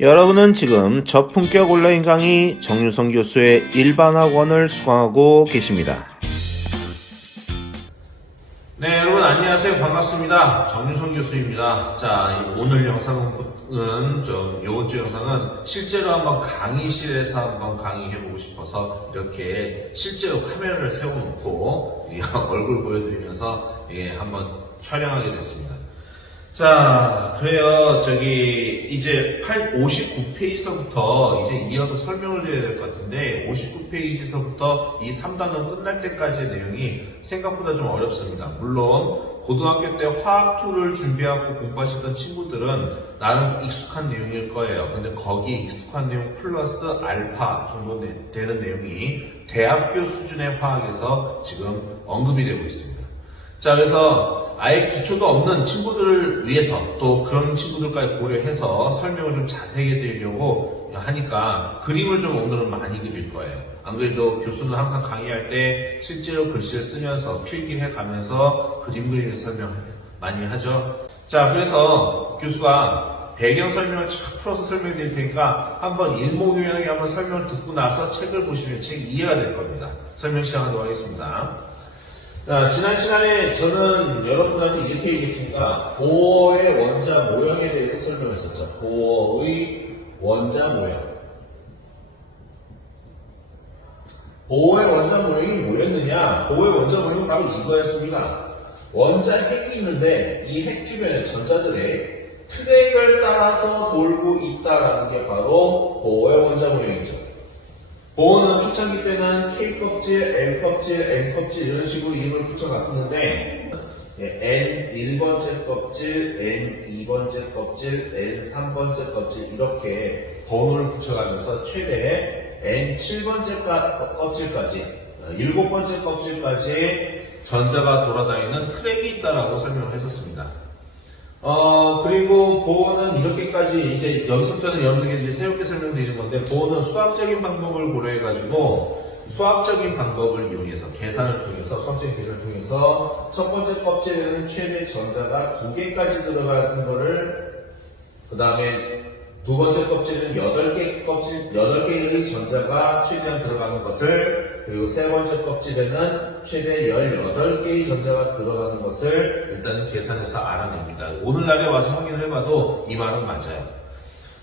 여러분은 지금 저품격 온라인 강의 정유성 교수의 일반학원을 수강하고 계십니다. 네, 여러분 안녕하세요. 반갑습니다. 정유성 교수입니다. 자, 오늘 영상은 이번 주 영상은 실제로 한번 강의실에서 한번 강의해보고 싶어서 이렇게 실제로 카메라를 세워놓고 얼굴 보여드리면서 한번 촬영하게 됐습니다. 자, 그래요. 이제 59페이지서부터 이제 이어서 설명을 드려야 될 것 같은데, 59페이지서부터 이 3단원 끝날 때까지의 내용이 생각보다 좀 어렵습니다. 물론, 고등학교 때 화학2를 준비하고 공부하셨던 친구들은 나름 익숙한 내용일 거예요. 근데 거기에 익숙한 내용 플러스 알파 정도 되는 내용이 대학교 수준의 화학에서 지금 언급이 되고 있습니다. 자, 그래서 아예 기초도 없는 친구들을 위해서 또 그런 친구들까지 고려해서 설명을 좀 자세히 해드리려고 하니까 그림을 좀 오늘은 많이 그릴 거예요. 안 그래도 교수는 항상 강의할 때 실제로 글씨를 쓰면서 필기를 해가면서 그림 그리면서 설명 많이 하죠. 자, 그래서 교수가 배경 설명을 쫙 풀어서 설명해 드릴 테니까 한번 일목요연하게 한번 설명을 듣고 나서 책을 보시면 책 이해가 될 겁니다. 설명 시작하도록 하겠습니다. 자, 지난 시간에 저는 여러분한테 이렇게 얘기했으니까 보어의 원자 모형에 대해서 설명했었죠. 보어의 원자 모형. 보어의 원자 모형이 뭐였느냐? 보어의 원자 모형은 바로 이거였습니다. 원자 핵이 있는데 이 핵 주변에 전자들의 트랙을 따라서 돌고 있다라는 게 바로 보어의 원자 모형이죠. 보어는 초창기 때는 K껍질, L껍질, N껍질 이런 식으로 이름을 붙여놨었는데 N1번째 껍질, N2번째 껍질, N3번째 껍질 이렇게 번호를 붙여가면서 최대 N7번째 껍질까지 7번째 껍질까지 전자가 돌아다니는 트랙이 있다라고 설명을 했었습니다. 그리고 보어는 이렇게까지 이제 여기서부터는 여러분에게 이제 새롭게 설명드리는 건데, 보어는 수학적인 방법을 고려해가지고 수학적인 방법을 이용해서 계산을 통해서 수학적인 계산을 통해서 첫 번째 껍질에는 최대 전자가 2개까지 들어가는 거를, 그 다음에 두 번째 껍질은 8개의 전자가 최대한 들어가는 것을, 그리고 세 번째 껍질에는 최대 18개의 전자가 들어가는 것을 일단은 계산해서 알아냅니다. 오늘날에 와서 확인을 해봐도 이 말은 맞아요.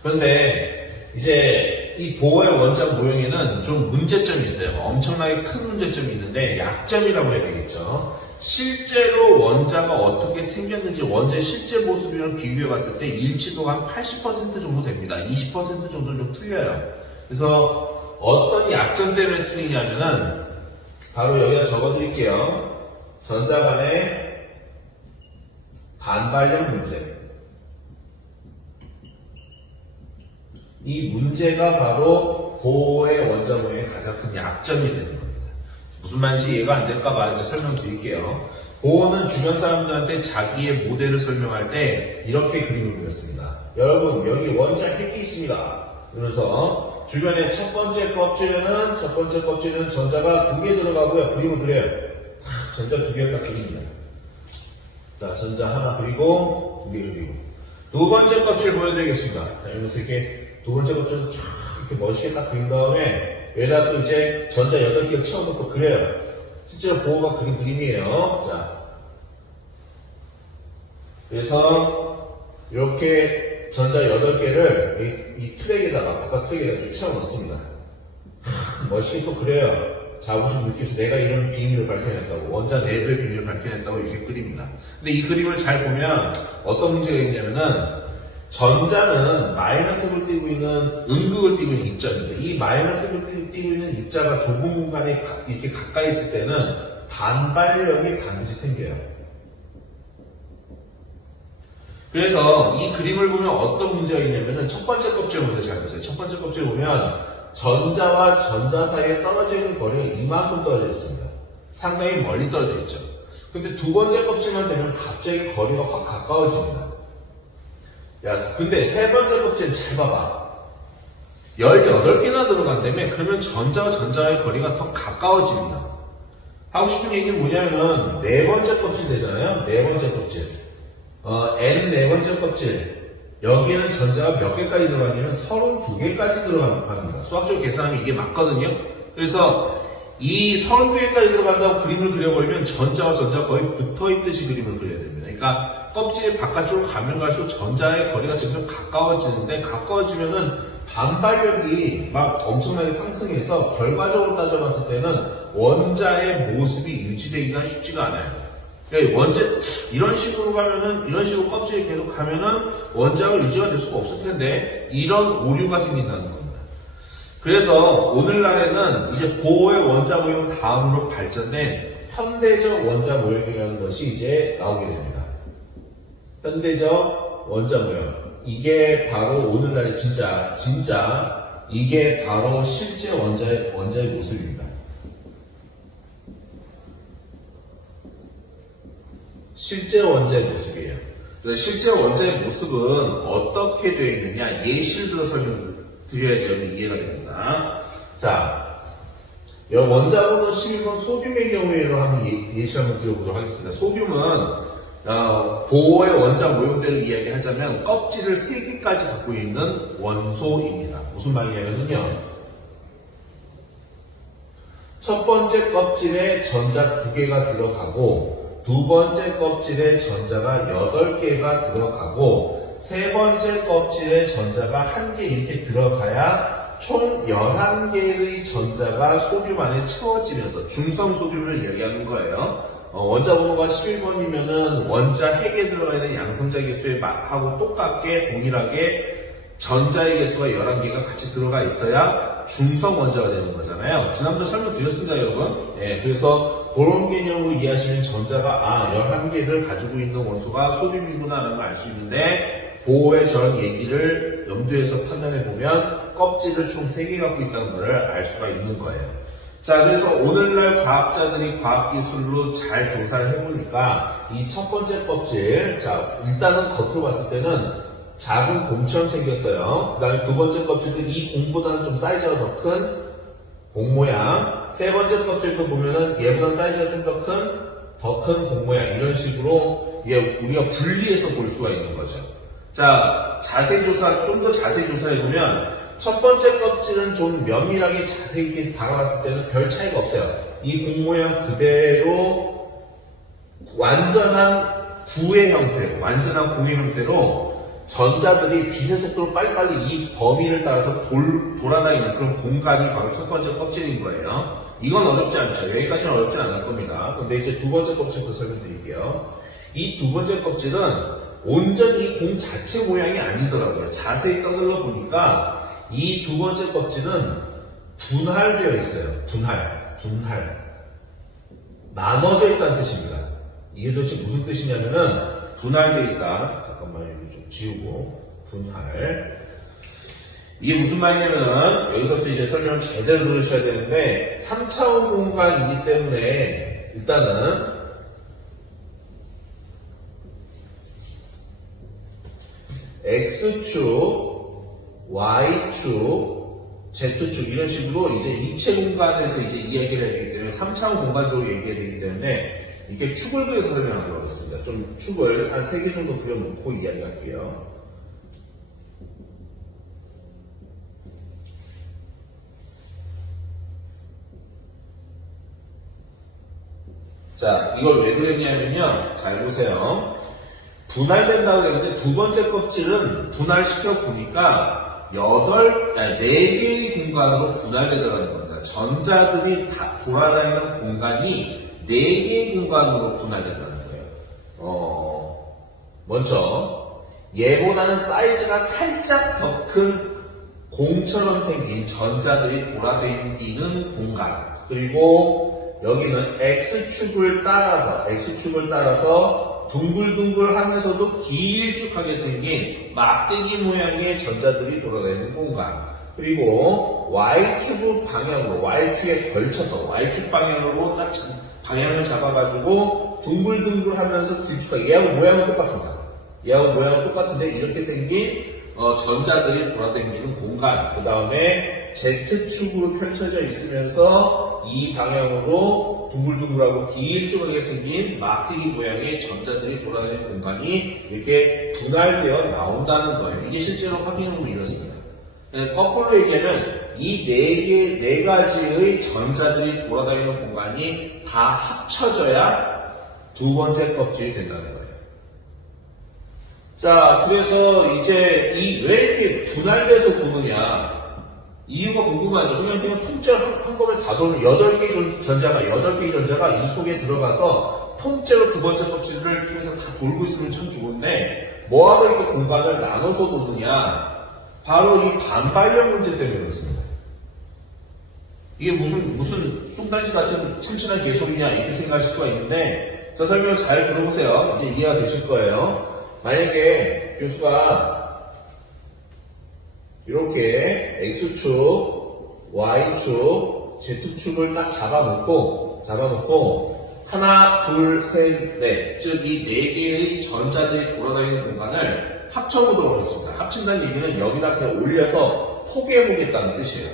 그런데 이제 이 보어의 원자 모형에는 좀 문제점이 있어요. 엄청나게 큰 문제점이 있는데 약점이라고 해야 되겠죠. 실제로 원자가 어떻게 생겼는지 원자의 실제 모습이랑 비교해 봤을 때 일치도가 한 80% 정도 됩니다. 20% 정도는 좀 틀려요. 그래서 어떤 약점 때문에 틀리냐면은 바로 여기다 적어드릴게요. 전자 간의 반발력 문제. 이 문제가 바로 보어의 원자 모형의 가장 큰 약점이 되는 겁니다. 무슨 말인지 이해가 안 될까봐 이제 설명드릴게요. 보어는 주변 사람들한테 자기의 모델을 설명할 때 이렇게 그림을 그렸습니다. 여러분, 여기 원자 핵이 있습니다. 그래서 주변에 첫 번째 껍질에는 전자가 2개 들어가고요. 그림을 그려요. 전자 2개가 그립니다. 자, 전자 하나 그리고 2개 그리고. 두 번째 껍질 보여드리겠습니다. 자, 여기서 이렇게 두 번째 껍질을 쫙 이렇게 멋있게 딱 그린 다음에 여기다 또 이제 전자 8개를 채워서 또 그려요. 실제로 보어가 그린 그림이에요. 자. 그래서 이렇게 전자 8개를 이 트랙에다가, 바깥 트랙에다가 채워 넣습니다. 멋있게 또 그려요. 자부심 느끼면서 내가 이런 비밀을 밝혀냈다고, 원자 내부의 비밀을 밝혀냈다고 이렇게 그립니다. 근데 이 그림을 잘 보면 어떤 문제가 있냐면은 전자는 마이너스를 띄고 있는 음극을 띄고 있는 입자인데 이 마이너스를 띄고 있는 입자가 좁은 공간에 이렇게 가까이 있을 때는 반발력이 반드시 생겨요. 그래서 이 그림을 보면 어떤 문제가 있냐면은 첫 번째 껍질 먼저 잘 보세요. 첫 번째 껍질 보면 전자와 전자 사이에 떨어져 있는 거리가 이만큼 떨어져 있습니다. 상당히 멀리 떨어져 있죠. 근데 두 번째 껍질만 되면 갑자기 거리가 확 가까워집니다. 야, 근데 세 번째 껍질 잘 봐봐. 18개나 들어간다며? 그러면 전자와 전자의 거리가 더 가까워집니다. 하고 싶은 얘기는 뭐냐면은, 네 번째 껍질 되잖아요? 네 번째 껍질. N 네 번째 껍질. 여기에는 전자가 몇 개까지 들어가냐면 32개까지 들어갑니다. 수학적으로 계산하면 이게 맞거든요. 그래서 이 32개까지 들어간다고 그림을 그려버리면 전자와 전자가 거의 붙어있듯이 그림을 그려야 됩니다. 그러니까 껍질 바깥쪽으로 가면 갈수록 전자의 거리가 점점 가까워지는데 가까워지면은 반발력이 막 엄청나게 상승해서 결과적으로 따져봤을 때는 원자의 모습이 유지되기가 쉽지가 않아요. 그러니까 이런 식으로 가면은, 이런 식으로 껍질이 계속 가면은 원자가 유지가 될 수가 없을 텐데, 이런 오류가 생긴다는 겁니다. 그래서 오늘날에는 이제 보호의 원자 모형 다음으로 발전된 현대적 원자 모형이라는 것이 이제 나오게 됩니다. 현대적 원자 모형. 이게 바로 오늘날의 진짜, 이게 바로 실제 원자의 모습입니다. 실제 원자의 모습이에요. 실제 원자의 모습은 어떻게 되어 있느냐 예시를 들어 설명드려야지 여러분 이해가 됩니다. 자, 원자 번호 11번 소듐의 경우에는 한번 예시 한번 드려보도록 하겠습니다. 소듐은 보호의 원자 모형대로 이야기하자면 껍질을 3개까지 갖고 있는 원소입니다. 무슨 말이냐면요, 첫 번째 껍질에 전자 2개가 들어가고 두 번째 껍질에 전자가 8개가 들어가고 세 번째 껍질에 전자가 1개 이렇게 들어가야 총 11개의 전자가 소듐 안에 채워지면서 중성 소듐을 이야기하는 거예요. 원자 번호가 11번이면은 원자 핵에 들어가 있는 양성자 개수에 하고 똑같게 동일하게 전자의 개수가 11개가 같이 들어가 있어야 중성 원자가 되는 거잖아요. 지난번에 설명드렸습니다, 여러분. 예, 그래서 그런 개념으로 이해하시면 전자가 11개를 가지고 있는 원소가 소듐이구나 라는 걸 알 수 있는데, 보호의 저런 얘기를 염두에서 판단해보면 껍질을 총 3개 갖고 있다는 걸 알 수가 있는 거예요. 자, 그래서 오늘날 과학자들이 과학기술로 잘 조사를 해보니까 이 첫 번째 껍질, 자, 일단은 겉으로 봤을 때는 작은 곰처럼 생겼어요. 그 다음에 두 번째 껍질도 이 공보다는 좀 사이즈가 더 큰 공 모양. 세 번째 껍질도 보면은 얘보다 사이즈가 좀 더 큰 공 모양. 이런 식으로 우리가 분리해서 볼 수가 있는 거죠. 자, 좀 더 자세히 조사해보면 첫 번째 껍질은 좀 면밀하게 자세히 이렇게 바라봤을 때는 별 차이가 없어요. 이 공 모양 그대로 완전한 구의 형태로, 완전한 공의 형태로 전자들이 빛의 속도로 빨리빨리 이 범위를 따라서 돌아다니는 그런 공간이 바로 첫 번째 껍질인 거예요. 이건 어렵지 않죠. 여기까지는 어렵지 않을 겁니다. 근데 이제 두 번째 껍질도 설명드릴게요. 이 두 번째 껍질은 온전히 공 자체 모양이 아니더라고요. 자세히 떠들러 보니까 이 두 번째 껍질은 분할되어 있어요. 분할. 나눠져 있다는 뜻입니다. 이게 도대체 무슨 뜻이냐면은 분할되어 있다. 잠깐만 여기 좀 지우고 분할. 이게 무슨 말이냐면은 여기서부터 이제 설명을 제대로 들으셔야 되는데 3차원 공간이기 때문에 일단은 X축, Y축, Z축 이런 식으로 이제 입체 공간에서 이제 이야기를 해야 되기 때문에 3차원 공간적으로 얘기해야 되기 때문에 이렇게 축을 그려서 설명하려고 하겠습니다. 좀 축을 한 3개 정도 그려놓고 이야기할게요. 자, 이걸 왜 그랬냐면요. 잘 보세요. 분할된다고 했는데 두 번째 껍질은 분할시켜 보니까 4개의 공간으로 분할되더라는 겁니다. 전자들이 다 돌아다니는 공간이 4개의 공간으로 분할된다는 거예요. 먼저 얘보다는 사이즈가 살짝 더 큰 공처럼 생긴 전자들이 돌아다니는 공간, 그리고 여기는 X축을 따라서 둥글둥글하면서도 길쭉하게 생긴 막대기 모양의 전자들이 돌아다니는 공간, 그리고 Y축 방향으로, Y축에 걸쳐서 Y축 방향으로 딱 방향을 잡아가지고 둥글둥글하면서 길쭉하게, 얘하고 모양은 똑같습니다. 얘하고 모양은 똑같은데 이렇게 생긴 전자들이 돌아다니는 공간. 그 다음에 Z축으로 펼쳐져 있으면서 이 방향으로 둥글둥글하고 길쭉하게 생긴 막대기 모양의 전자들이 돌아다니는 공간이 이렇게 분할되어 나온다는 거예요. 이게 실제로 확인해보면 이렇습니다. 거꾸로 얘기하면 이 네 가지의 전자들이 돌아다니는 공간이 다 합쳐져야 두 번째 껍질이 된다는 거예요. 자, 그래서 이제 왜 이렇게 분할돼서 도느냐? 이유가 궁금하죠? 그냥 통째로 한꺼번에 다 돌면 8개의 전자가 이 속에 들어가서 통째로 두 번째 껍질을 계속 다 돌고 있으면 참 좋은데 뭐하러 이렇게 공간을 나눠서 도느냐? 바로 이 반발력 문제 때문에 그렇습니다. 이게 무슨 뚱딴지 같은 참신한 개소리냐 이렇게 생각하실 수가 있는데 저 설명을 잘 들어보세요. 이제 이해가 되실 거예요. 만약에 교수가 이렇게 X축, Y축, Z축을 딱 잡아놓고 하나, 둘, 셋, 넷, 즉 이 네 개의 전자들이 돌아다니는 공간을 합쳐보도록 하겠습니다. 합친다는 얘기는 여기다 그냥 올려서 포개해보겠다는 뜻이에요.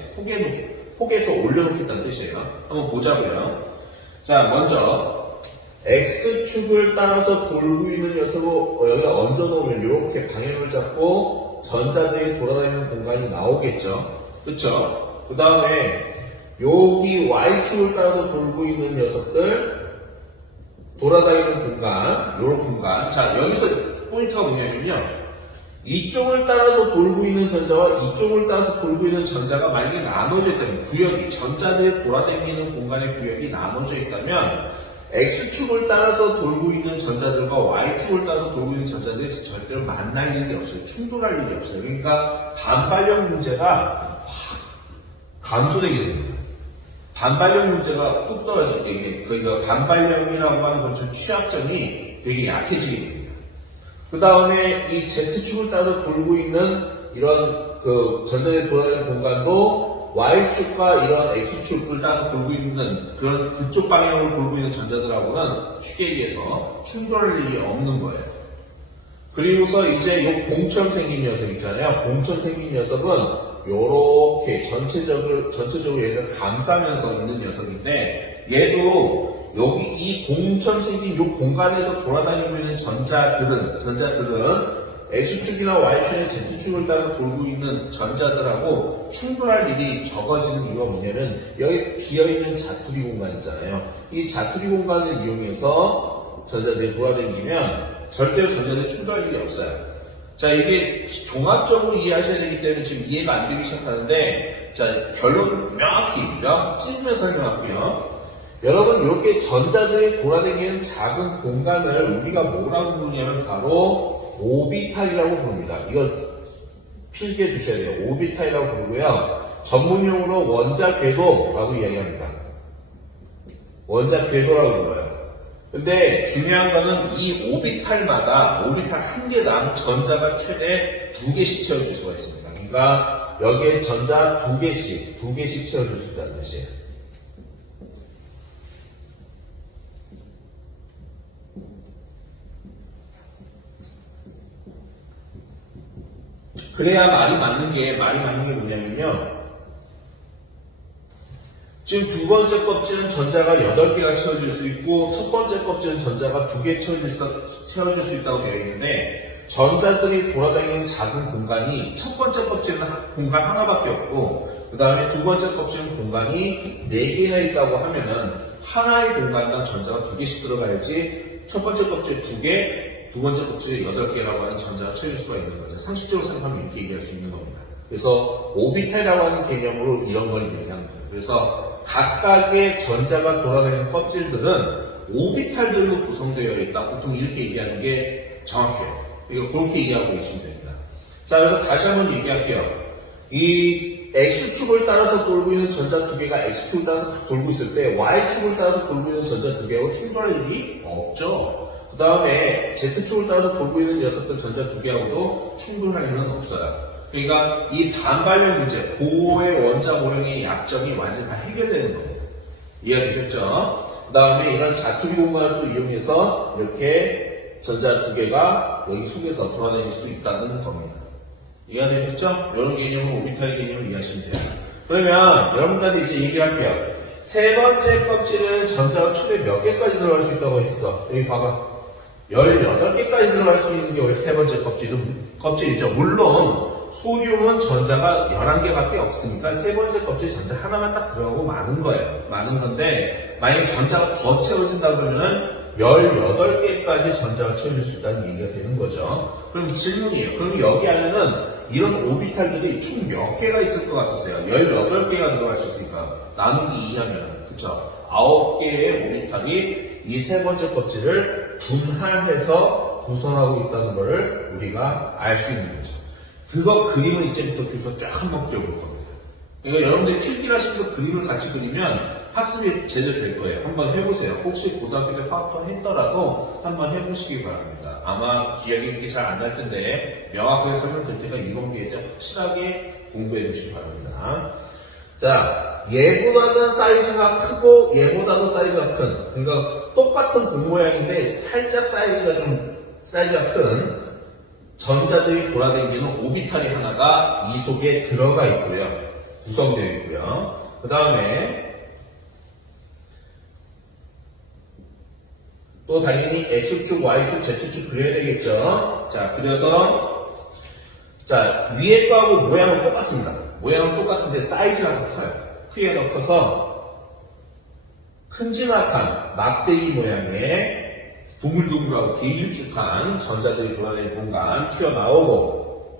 포개해서 올려놓겠다는 뜻이에요. 한번 보자고요. 자, 먼저 X축을 따라서 돌고 있는 녀석을 여기다 얹어놓으면 이렇게 방향을 잡고 전자들이 돌아다니는 공간이 나오겠죠. 그쵸? 그 다음에 여기 Y축을 따라서 돌고 있는 녀석들 돌아다니는 공간, 요런 공간. 자, 여기서 포인트가 뭐냐면요. 이쪽을 따라서 돌고 있는 전자와 이쪽을 따라서 돌고 있는 전자가 만약에 나눠져 있다면, 구역이, 전자들이 돌아다니는 공간의 구역이 나눠져 있다면, X축을 따라서 돌고 있는 전자들과 Y축을 따라서 돌고 있는 전자들이 절대로 만날 일이 없어요. 충돌할 일이 없어요. 그러니까 반발력 문제가 확 감소되게 됩니다. 반발력 문제가 뚝 떨어져. 그러니까 반발력이라고 하는 것은 취약점이 되게 약해지게 됩니다. 그 다음에 이 Z축을 따라서 돌고 있는 이런 그 전자들이 돌아다니는 공간도 Y축과 이런 X축을 따라서 돌고 있는 그쪽 방향으로 돌고 있는 전자들하고는 쉽게 얘기해서 충돌할 일이 없는 거예요. 그리고서 이제 이 공처럼 생긴 녀석 있잖아요. 공처럼 생긴 녀석은 요렇게 전체적으로 얘를 감싸면서 있는 녀석인데 얘도 여기 이 공처럼 생긴 이 공간에서 돌아다니고 있는 전자들은 X축이나 Y축이나 Z축을 따라 돌고 있는 전자들하고 충돌할 일이 적어지는 이유가 뭐냐면 여기 비어있는 자투리 공간 있잖아요. 이 자투리 공간을 이용해서 전자들이 돌아다니면 절대로 전자들이 충돌할 일이 없어요. 자, 이게 종합적으로 이해하셔야 되기 때문에 지금 이해가 안 되기 시작하는데, 자, 결론 명확히 찝으면서 설명할게요. 여러분, 이렇게 전자들이 돌아다니는 작은 공간을 우리가 뭐라고 부르냐면 바로 오비탈이라고 부릅니다. 이거 필기해 두셔야 돼요. 오비탈이라고 부르고요. 전문용어로 원자궤도라고 이야기합니다. 원자궤도라고 불러요. 근데 중요한 거는 이 오비탈마다 오비탈 한 개당 전자가 최대 2개씩 채워질 수가 있습니다. 그러니까 여기에 전자 2개씩 채워줄 수 있다는 뜻이에요. 그래야 말이 맞는 게 뭐냐면요. 지금 두 번째 껍질은 전자가 8개가 채워질 수 있고 첫 번째 껍질은 전자가 2개 채워질 수 있다고 되어 있는데 전자들이 돌아다니는 작은 공간이 첫 번째 껍질은 공간 하나밖에 없고 그 다음에 두 번째 껍질은 공간이 4개나 있다고 하면은 하나의 공간당 전자가 2개씩 들어가야지 첫 번째 껍질 2개, 두 번째 껍질에 8개라고 하는 전자가 채워질 수가 있는 거죠. 상식적으로 생각하면 이렇게 얘기할 수 있는 겁니다. 그래서 오비탈이라고 하는 개념으로 이런 걸 얘기하는 거예요. 그래서 각각의 전자가 돌아다니는 껍질들은 오비탈들로 구성되어 있다. 보통 이렇게 얘기하는 게 정확해요. 이거 그렇게 얘기하고 계시면 됩니다. 자, 그래서 다시 한번 얘기할게요. 이 X축을 따라서 돌고 있는 전자 2개가 X축을 따라서 돌고 있을 때 Y축을 따라서 돌고 있는 전자 2개하고 충돌할 일이 없죠. 그 다음에 Z축을 따라서 돌고 있는 녀석들 전자 2개하고도 충돌할 일은 없어요. 그러니까 이 반발력 문제, 고의 원자 모형의 약점이 완전히 다 해결되는 겁니다. 이해되셨죠? 그 다음에 이런 자투리 공간을 또 이용해서 이렇게 전자 2개가 여기 속에서 돌아다닐 수 있다는 겁니다. 이해가 되셨죠? 이런 개념을 오비탈 개념을 이해하시면 돼요. 그러면 여러분들한테 이제 얘기를 할게요. 세 번째 껍질은 전자가 최대 몇 개까지 들어갈 수 있다고 했어? 여기 봐봐. 18개까지 들어갈 수 있는 게 원래 세 번째 껍질이죠. 물론 소듐은 전자가 11개밖에 없으니까 세 번째 껍질 전자 하나만 딱 들어가고 많은 거예요. 많은 건데 만약에 전자가 더 채워진다 그러면은 18개까지 전자가 채워질 수 있다는 얘기가 되는 거죠. 그럼 질문이에요. 그럼 여기 안에는 이런 오비탈들이 총 몇 개가 있을 것 같으세요? 18개가 들어갈 수 있으니까 나누기 2하면 그쵸? 9개의 오비탈이 이 세 번째 껍질을 분할해서 구성하고 있다는 것을 우리가 알 수 있는 거죠. 그거 그림을 이제부터 교수가 쫙 한번 그려볼 겁니다. 그러니까 여러분들이 필기를 하시면서 그림을 같이 그리면 학습이 제대로 될 거예요. 한번 해보세요. 혹시 고등학교 때 화학도 했더라도 한번 해보시기 바랍니다. 아마 기억이 잘 안 날 텐데 명확하게 설명될 때가 이번 기회 때 확실하게 공부해 주시기 바랍니다. 자, 얘보다는 사이즈가 크고 얘보다도 사이즈가 큰, 그러니까 똑같은 공 모양인데 살짝 사이즈가 큰 전자들이 돌아다니는 오비탈이 하나가 이 속에 들어가 있고요. 구성되어 있고요. 그 다음에 또 당연히 X축, Y축, Z축 그려야 되겠죠. 자, 그려서 자, 위에 거하고 모양은 똑같습니다. 모양은 똑같은데 사이즈가 더 커요. 크게 더 커서 큼지막한 막대기 모양의 둥글둥글하고 길쭉한 전자들이 돌아다니는 공간 튀어나오고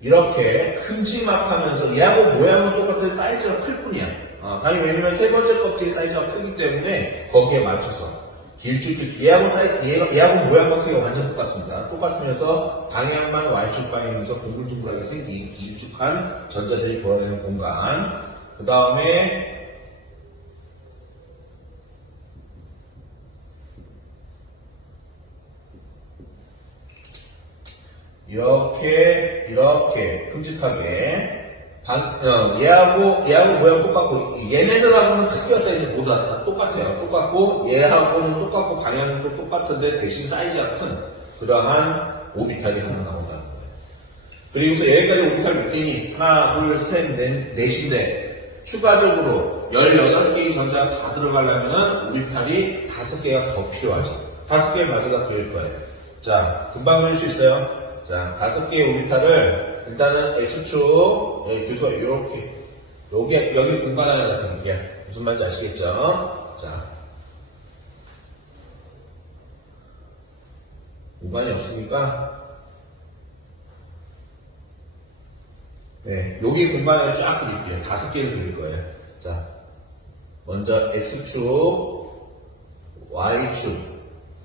이렇게 큼지막하면서 얘하고 모양은 똑같은데 사이즈가 클 뿐이야. 당연히 왜냐면 세 번째 껍질 사이즈가 크기 때문에 거기에 맞춰서 길쭉길쭉 얘하고 모양과 크기가 완전 똑같습니다. 똑같으면서 방향만 Y축 방향이면서 동글동글하게 생긴 길쭉한 전자들이 돌아다니는 공간. 그 다음에 이렇게 큼직하게 얘하고 모양 똑같고 얘네들하고는 크기와 사이즈 모두 다 똑같아요. 똑같고 얘하고는 똑같고 방향도 똑같은데 대신 사이즈가 큰 그러한 오비탈이 하나 나온다는 거예요. 그리고서 여기까지 오비탈 몇 개니? 하나, 둘, 셋, 넷인데 추가적으로 18개의 전자가 다 들어가려면 오비탈이 5개가 더 필요하죠. 5개의 마저다 그릴 거예요. 자, 금방 그릴 수 있어요. 자, 5개의 오비탈을 일단은 X축, 교수가 여기 공간 안에 나타낼게요. 무슨 말인지 아시겠죠? 자. 공간이 없으니까, 네, 여기 공간을 쫙 그릴게요. 5개를 그릴 거예요. 자. 먼저 X축, Y축.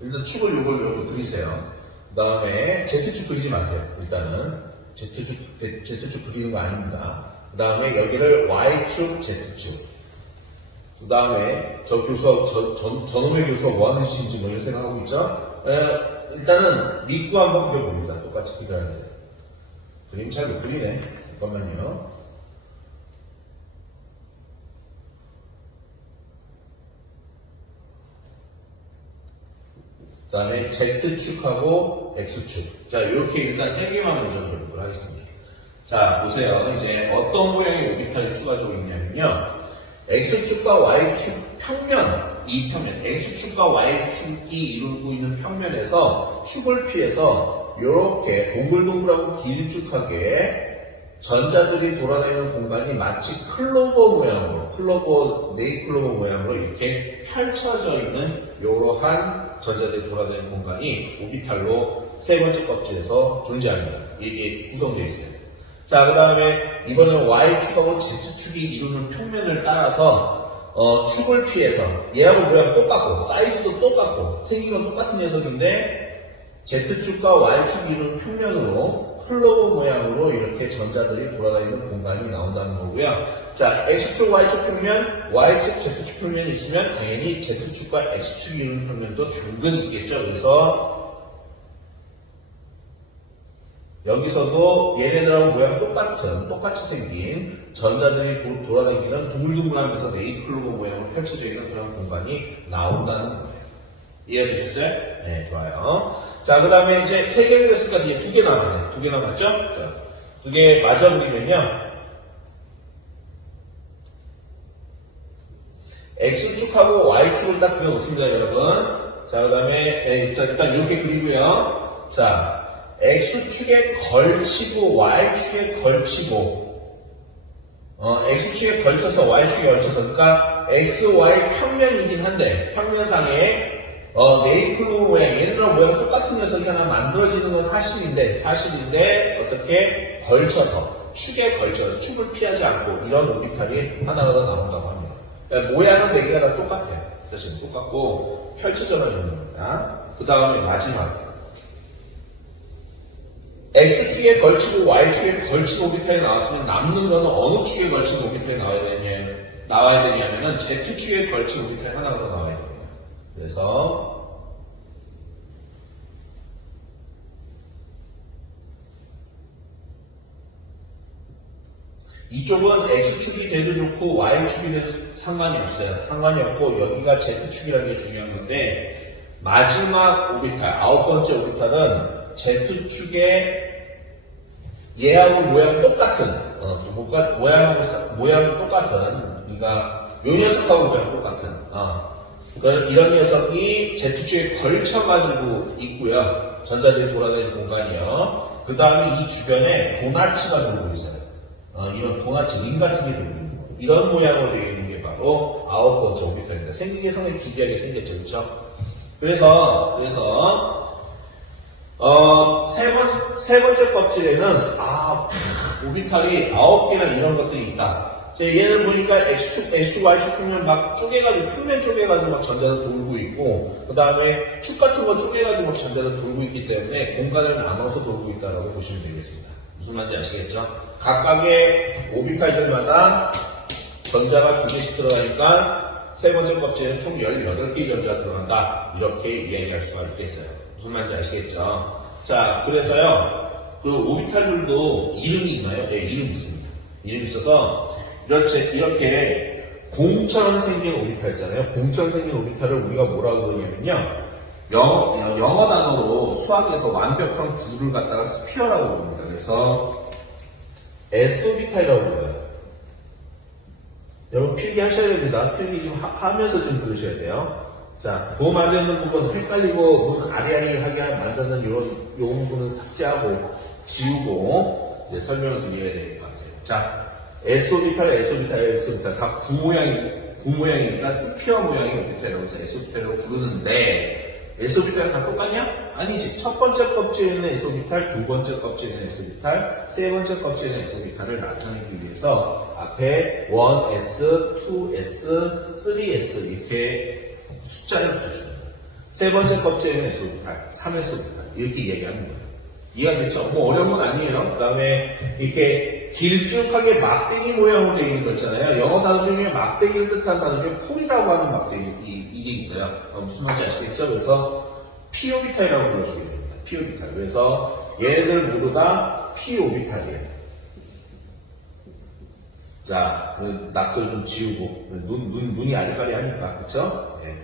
일단 축을 요걸 그리세요. 그 다음에 Z축 그리지 마세요. 일단은. Z축 그리는 거 아닙니다. 그 다음에 여기를 Y축, Z축. 그 다음에 저놈의 교수가 뭐 하는 짓인지 뭐 이런 생각하고 있죠? 일단은 밑구 한번 그려봅니다. 똑같이 그려야돼. 그림 잘 못 그리네. 잠깐만요. 그 다음에 Z축하고 X축. 자, 이렇게 일단 3개만 먼저 그려보도록 하겠습니다. 자, 보세요. 이제 어떤 모양의 오비탈이 추가적으로 있냐면요. X축과 Y축 평면, 이 평면, X축과 Y축이 이루고 있는 평면에서 축을 피해서 이렇게 동글동글하고 길쭉하게 전자들이 돌아다니는 공간이 마치 클로버 모양으로, 네잎클로버 모양으로 이렇게 펼쳐져 있는 이러한 전자들이 돌아다니는 공간이 오비탈로 세 번째 껍질에서 존재합니다. 이게 구성되어 있어요. 자, 그 다음에 이번엔 Y축하고 Z축이 이루는 평면을 따라서 축을 피해서 얘하고 모양 똑같고 사이즈도 똑같고 생긴 건 똑같은 녀석인데 Z축과 Y축이 이루는 평면으로 클로버 모양으로 이렇게 전자들이 돌아다니는 공간이 나온다는 거고요. 자, X축, Y축 평면, Y축, Z축 평면이 있으면 당연히 Z축과 X축이 이루는 평면도 당근 있겠죠. 그래서 여기서도 얘네들하고 모양 똑같이 생긴 전자들이 돌아다니는 둥글둥글하면서 네이클로버 모양으로 펼쳐져 있는 그런 공간이 나온다는 거예요. 이해되셨어요? 네, 좋아요. 자, 그 다음에 이제 3개 그렸으니까 이제 2개 남았네. 2개 남았죠? 자, 2개 마저 그리면요. X축하고 Y축을 딱 그려놓습니다, 여러분. 자, 그 다음에, 일단 이렇게 그리고요. 자, X축에 걸치고, Y축에 걸치고, X축에 걸쳐서, Y축에 걸쳐서, 그러니까, X, Y 평면이긴 한데, 평면상에, 네이클로버 모양, 얘네들하고 모양 똑같은 녀석이 하나 만들어지는 건 사실인데, 어떻게? 걸쳐서, 축에 걸쳐서, 축을 피하지 않고, 이런 오비탈이 하나가 더 나온다고 합니다. 그러니까 모양은 4개가 다 똑같아요. 사실 똑같고, 펼쳐져만 있는 겁니다. 그 다음에 마지막. X축에 걸치고 Y축에 걸친 오비탈이 나왔으면 남는 거는 어느 축에 걸친 오비탈이 나와야 되냐면은 Z축에 걸친 오비탈이 하나가 더 나와야 됩니다. 그래서 이쪽은 X축이 돼도 좋고 Y축이 돼도 상관이 없어요. 상관이 없고 여기가 Z축이라는 게 중요한 건데 마지막 오비탈, 9번째 오비탈은 Z축에 얘하고 모양 똑같은, 모양 똑같은, 그러니까 요 녀석하고 모양 똑같은, 이런 녀석이 Z축에 걸쳐가지고 있고요. 전자들이 돌아다니는 공간이요. 그 다음에 이 주변에 도나츠가 돌고 있어요. 이런 도나츠, 링 같은 게 돌고 있는 거예요. 이런 모양으로 되어 있는 게 바로 9번째 오비탈입니다. 생긴 게 상당히 기괴하게 생겼죠, 그렇죠? 그래서 세 번째 껍질에는 오비탈이 9개나 이런 것들이 있다. 얘는 보니까 X축, Y축 평면 막 쪼개가지고 평면 쪼개가지고 막 전자를 돌고 있고 그 다음에 축 같은 거 쪼개가지고 막 전자를 돌고 있기 때문에 공간을 나눠서 돌고 있다라고 보시면 되겠습니다. 무슨 말인지 아시겠죠? 각각의 오비탈들마다 전자가 2개씩 들어가니까 세 번째 껍질에는 총 18개의 전자가 들어간다. 이렇게 이야기할 수가 있겠어요. 무슨 말인지 아시겠죠? 자, 그래서요, 그 오비탈들도 이름이 있나요? 네, 이름이 있습니다. 이름이 있어서, 이렇게 공처럼 생긴 오비탈 있잖아요. 공처럼 생긴 오비탈을 우리가 뭐라고 그러냐면요. 영어 단어로 수학에서 완벽한 구를 갖다가 스피어라고 부릅니다. 그래서, S오비탈이라고 불러요. 여러분 필기하셔야 됩니다. 필기 좀 하면서 좀 들으셔야 돼요. 자, 그 만드는 부분 헷갈리고 눈 아리아리하게 만드는 요 부분은 삭제하고 지우고 이제 설명을 드려야 될 것 같아요. 자, S오비탈 다 구모양이니까 스피어 모양의 오비탈이라고 해서 S오비탈이라고 부르는데 S오비탈은 다 똑같냐? 아니지. 첫 번째 껍질에 있는 S오비탈, 두 번째 kop질에 있는 S오비탈, 세 번째 껍질에 있는 S오비탈을 나타내기 위해서 앞에 1S, 2S, 3S 이렇게 숫자를 붙여주는 거예요. 세 번째 껍질에는 S오비탈, 3S오비탈 이렇게 이야기하는 거예요. 이해가 됐죠? 뭐 어려운 건 아니에요. 그 다음에 이렇게 길쭉하게 막대기 모양으로 되어 있는 거 있잖아요. 영어 단어 중에 막대기를 뜻하는 단어 중에 폴이라고 하는 막대기 이게 있어요. 무슨 말인지 아시겠죠? 그래서 P오비탈이라고 불러주게 됩니다. P오비탈. 그래서 얘네들 모두 다 P오비탈이에요. 자, 낙서를 좀 지우고 눈이 아리까리하니까 그쵸? 네.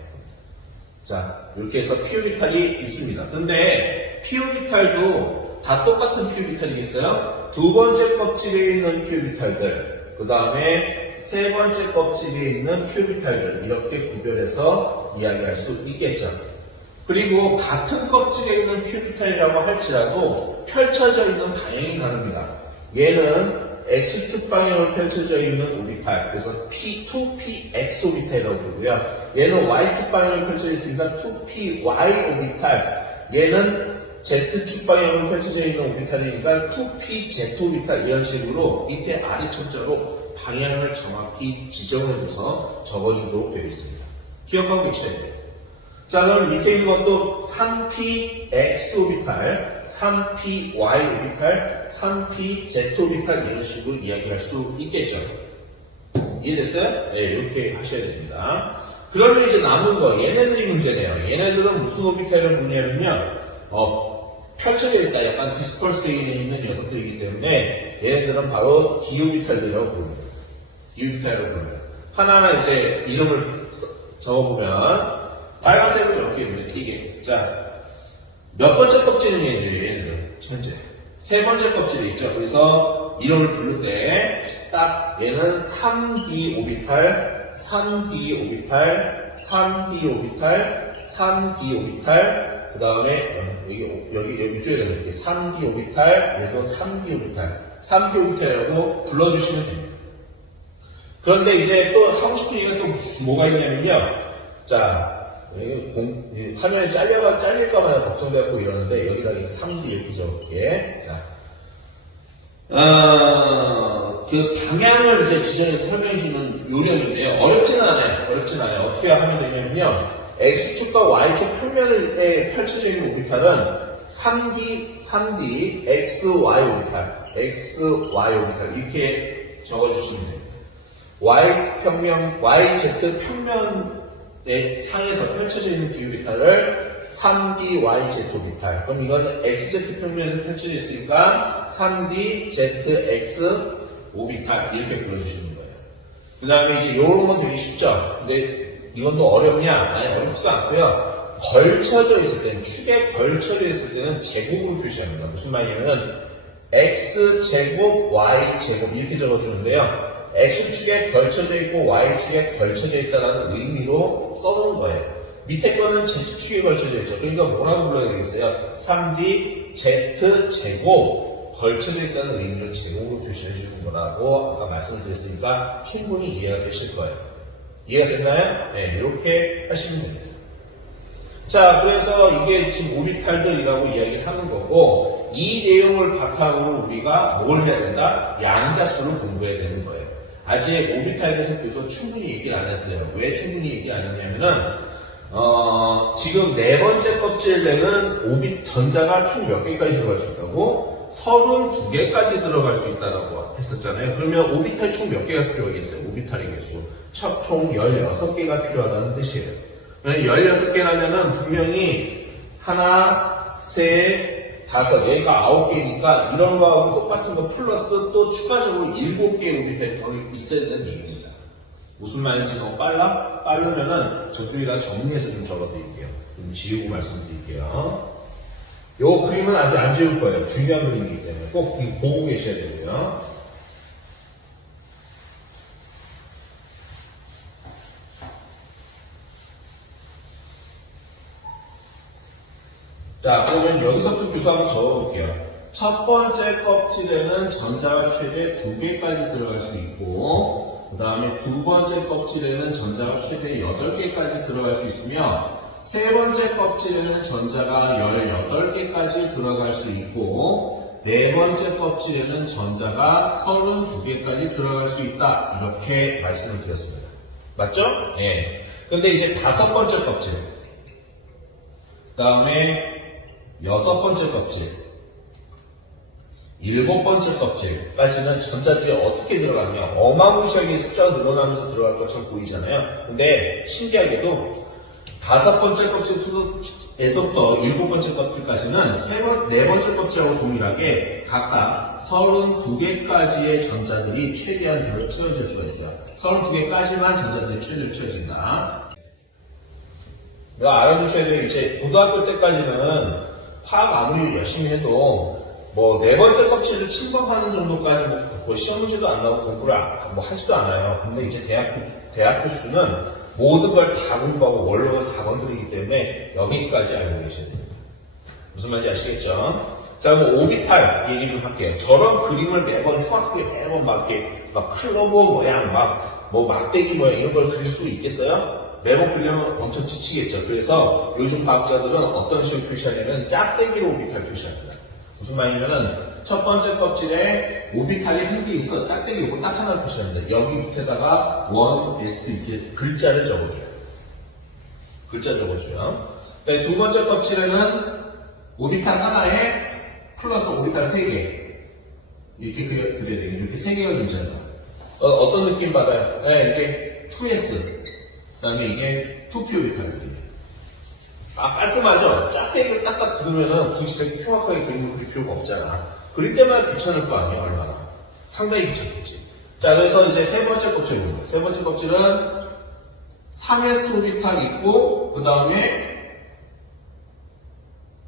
자, 이렇게 해서 P오비탈이 있습니다. 근데 P오비탈도 다 똑같은 P오비탈이겠어요? 두 번째 껍질에 있는 P오비탈들, 그 다음에 세 번째 껍질에 있는 P오비탈들 이렇게 구별해서 이야기할 수 있겠죠. 그리고 같은 껍질에 있는 P오비탈이라고 할지라도 펼쳐져 있는 방향이 다릅니다. 얘는 X축 방향으로 펼쳐져 있는 오비탈, 그래서 P2PX 오비탈이라고 부르고요. 얘는 Y축 방향으로 펼쳐져 있으니까 2PY 오비탈, 얘는 Z축 방향으로 펼쳐져 있는 오비탈이니까 2PZ 오비탈 이런 식으로 밑에 아래천자로 방향을 정확히 지정해줘서 적어주도록 되어 있습니다. 기억하고 계셔야 돼요. 자, 그럼 밑에 있는 것도 3px 오비탈, 3py 오비탈, 3pz 오비탈 이런 식으로 이야기할 수 있겠죠. 이해됐어요? 네, 이렇게 하셔야 됩니다. 그러면 이제 남은 거, 얘네들이 문제네요. 얘네들은 무슨 오비탈을 부르냐면요, 펼쳐져 있다. 약간 디스펄스에 있는 녀석들이기 때문에 얘네들은 바로 디오비탈들이라고 부릅니다. 디오비탈이라고 부릅니다. 하나하나 이제 이름을 적어보면 빨간색으로 적게 띄게. 자, 몇 번째 껍질은 얘네들 현재 세 번째 껍질이 있죠. 그래서 이름을 부를 때 딱 얘는 3D 오비탈, 3D 오비탈, 3D 오비탈, 3D 오비탈, 그 다음에 여기 쪽에 이렇게 3D 오비탈, 얘도 3D 오비탈, 3D 오비탈이라고 불러주시면 됩니다. 그런데 이제 또 하고 싶은 얘기가 또 뭐가 있냐면요. 자, 화면이 잘릴까봐 걱정되고 이러는데 여기다 3D 이렇게 적을게. 자, 그 방향을 이제 지정해서 설명해주는 요령인데요. 어렵진 않아요. 어떻게 하면 되냐면요. X축과 Y축 평면에 펼쳐져 있는 오비탈은 3D, XY 오비탈, 이렇게 적어주시면 됩니다. YZ 평면의 상에서 펼쳐져 있는 비오비탈을 3D YZ 오비탈. 그럼 이거는 XZ 평면에 펼쳐져 있으니까 3D ZX 오비탈 이렇게 불러주시는 거예요. 그 다음에 이제 요런 건 되게 쉽죠. 근데 이건 또 어렵냐? 아니, 어렵지도 않고요. 걸쳐져 있을 때는, 축에 걸쳐져 있을 때는 제곱으로 표시합니다. 무슨 말이냐면은 X제곱, Y제곱 이렇게 적어주는데요. X축에 걸쳐져 있고 Y축에 걸쳐져 있다는 의미로 써놓은 거예요. 밑에 거는 Z축에 걸쳐져 있죠. 그러니까 뭐라고 불러야 되겠어요? 3D Z제곱 걸쳐져 있다는 의미로 제곱으로 표시해 주는 거라고 아까 말씀드렸으니까 충분히 이해가 되실 거예요. 이해가 됐나요? 네, 이렇게 하시면 됩니다. 자, 그래서 이게 지금 오비탈들이라고 이야기를 하는 거고, 이 내용을 바탕으로 우리가 뭘 해야 된다? 양자수를 공부해야 되는 거예요. 아직 오비탈에 대해서 교수 충분히 얘기를 안 했어요. 왜 충분히 얘기를 안 했냐면은, 지금 네 번째 껍질에는 전자가 총 몇 개까지 들어갈 수 있다고? 32개까지 들어갈 수 있다고 했었잖아요. 그러면 오비탈 총 몇 개가 필요하겠어요? 오비탈의 개수. 총 16개가 필요하다는 뜻이에요. 16개라면은 분명히 하나, 셋, 다섯, 얘가 9개니까 이런 거하고 똑같은 거 플러스 또 추가적으로 7개의 오비탈이 더 있어야 되는 얘기입니다. 무슨 말인지 너무 빠르면은 저쪽에다 정리해서 좀 적어드릴게요. 좀 지우고 말씀드릴게요. 요 그림은 아직 안 지울 거예요. 중요한 그림이기 때문에 꼭 보고 계셔야 되고요. 자, 그러면 여기서부터 교수 한번 적어볼게요. 첫 번째 껍질에는 전자가 최대 2개까지 들어갈 수 있고, 그 다음에 두 번째 껍질에는 전자가 최대 8개까지 들어갈 수 있으며, 세 번째 껍질에는 전자가 18개까지 들어갈 수 있고, 네 번째 껍질에는 전자가 32개까지 들어갈 수 있다. 이렇게 말씀을 드렸습니다. 맞죠? 네. 근데 이제 다섯 번째 껍질, 그 다음에 여섯 번째 껍질, 일곱 번째 껍질까지는 전자들이 어떻게 들어가냐? 어마무시하게 숫자가 늘어나면서 들어갈 것처럼 보이잖아요. 근데 신기하게도 다섯 번째 껍질에서부터 일곱 번째 껍질까지는 네 번째 껍질하고 동일하게 각각 32개까지의 전자들이 최대한 별로 채워질 수가 있어요. 32개까지만 전자들이 최대로 채워진다. 내가 알아두셔야 돼요. 이제 고등학교 때까지는 화학 아무리 열심히 해도 뭐 네 번째 껍질을 침범하는 정도까지 뭐 시험 문제도 안 나오고 공부를 뭐 하지도 않아요. 근데 이제 대학 교수는 모든 걸 다 공부하고 원론을 다 건드리기 때문에 여기까지 알고 계셔야 됩니다. 무슨 말인지 아시겠죠? 자, 그럼 오비탈 얘기 좀 할게요. 저런 그림을 매번 흉악하게 매번 막 이렇게 막 클로버 모양 뭐 막대기 모양 이런 걸 그릴 수 있겠어요? 매번 그리려면 엄청 지치겠죠. 그래서 요즘 과학자들은 어떤 식으로 표시하냐면 짝대기로 오비탈 표시합니다. 무슨 말이냐면은 첫 번째 껍질에 오비탈이 한 개 있어. 짝대기고 딱 하나를 표시합니다. 여기 밑에다가 1S 이렇게 글자를 적어줘요. 네, 두 번째 껍질에는 오비탈 하나에 플러스 오비탈 3개. 이렇게 그려야 돼요. 이렇게 3개가 존재한다. 어떤 느낌 받아요? 네, 이게 2S. 그 다음에 이게 2P 오비탈들이에요. 깔끔하죠? 짝대기를 딱딱 그으면은 굳이 저렇게 흉악하게 그릴 필요가 없잖아. 그릴 때마다 귀찮을 거 아니야, 얼마나. 상당히 귀찮겠지. 자, 그래서 이제 세 번째 껍질입니다. 세 번째 껍질은 3s 오비탈 있고, 그 다음에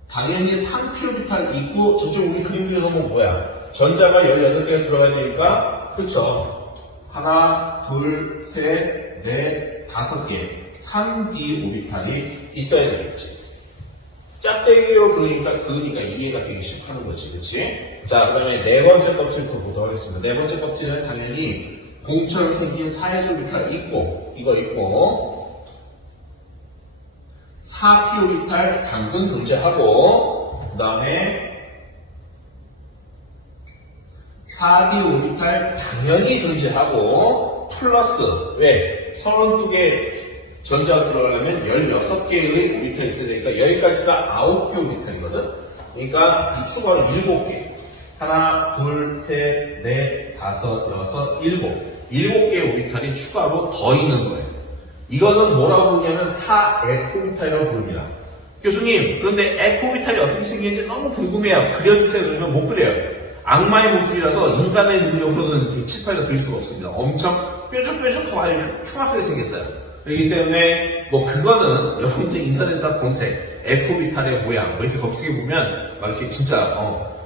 당연히 3p 오비탈 있고, 저쪽 우리 그림 그려놓으면 뭐야? 전자가 18개가 들어가야 되니까, 그쵸? 하나, 둘, 셋, 넷, 5개. 3d 오비탈이 있어야 되겠지. 짝대기로 그으니까 이해가 되게 쉽하는 거지, 그치? 자, 그 다음에 네 번째 껍질부터 보도록 하겠습니다. 네 번째 껍질은 당연히 공처럼 생긴 4s 오비탈 있고, 이거 있고, 4p 오비탈 당근 존재하고, 그 다음에 4d 오비탈 당연히 존재하고, 플러스, 왜? 32개 전자가 들어가려면 16개의 오비탈이 있어야 되니까 여기까지가 9개 오비탈이거든. 그러니까 이 추가로 7개. 하나, 둘, 셋, 넷, 다섯, 여섯, 일곱. 7개의 오비탈이 추가로 더 있는 거예요. 이거는 뭐라고 부르냐면 4F 오비탈이라고 부릅니다. 교수님, 그런데 F 오비탈이 어떻게 생기는지 너무 궁금해요. 그려주세요. 그러면 못 그려요. 악마의 모습이라서 인간의 능력으로는 7, 8가 그릴 수가 없습니다. 엄청 뾰족뾰족하게 흉악하게 생겼어요. 그렇기 때문에 뭐 그거는 여러분들 인터넷에서 검색 F오비탈의 모양 뭐 이렇게 검색해보면 막 이렇게 진짜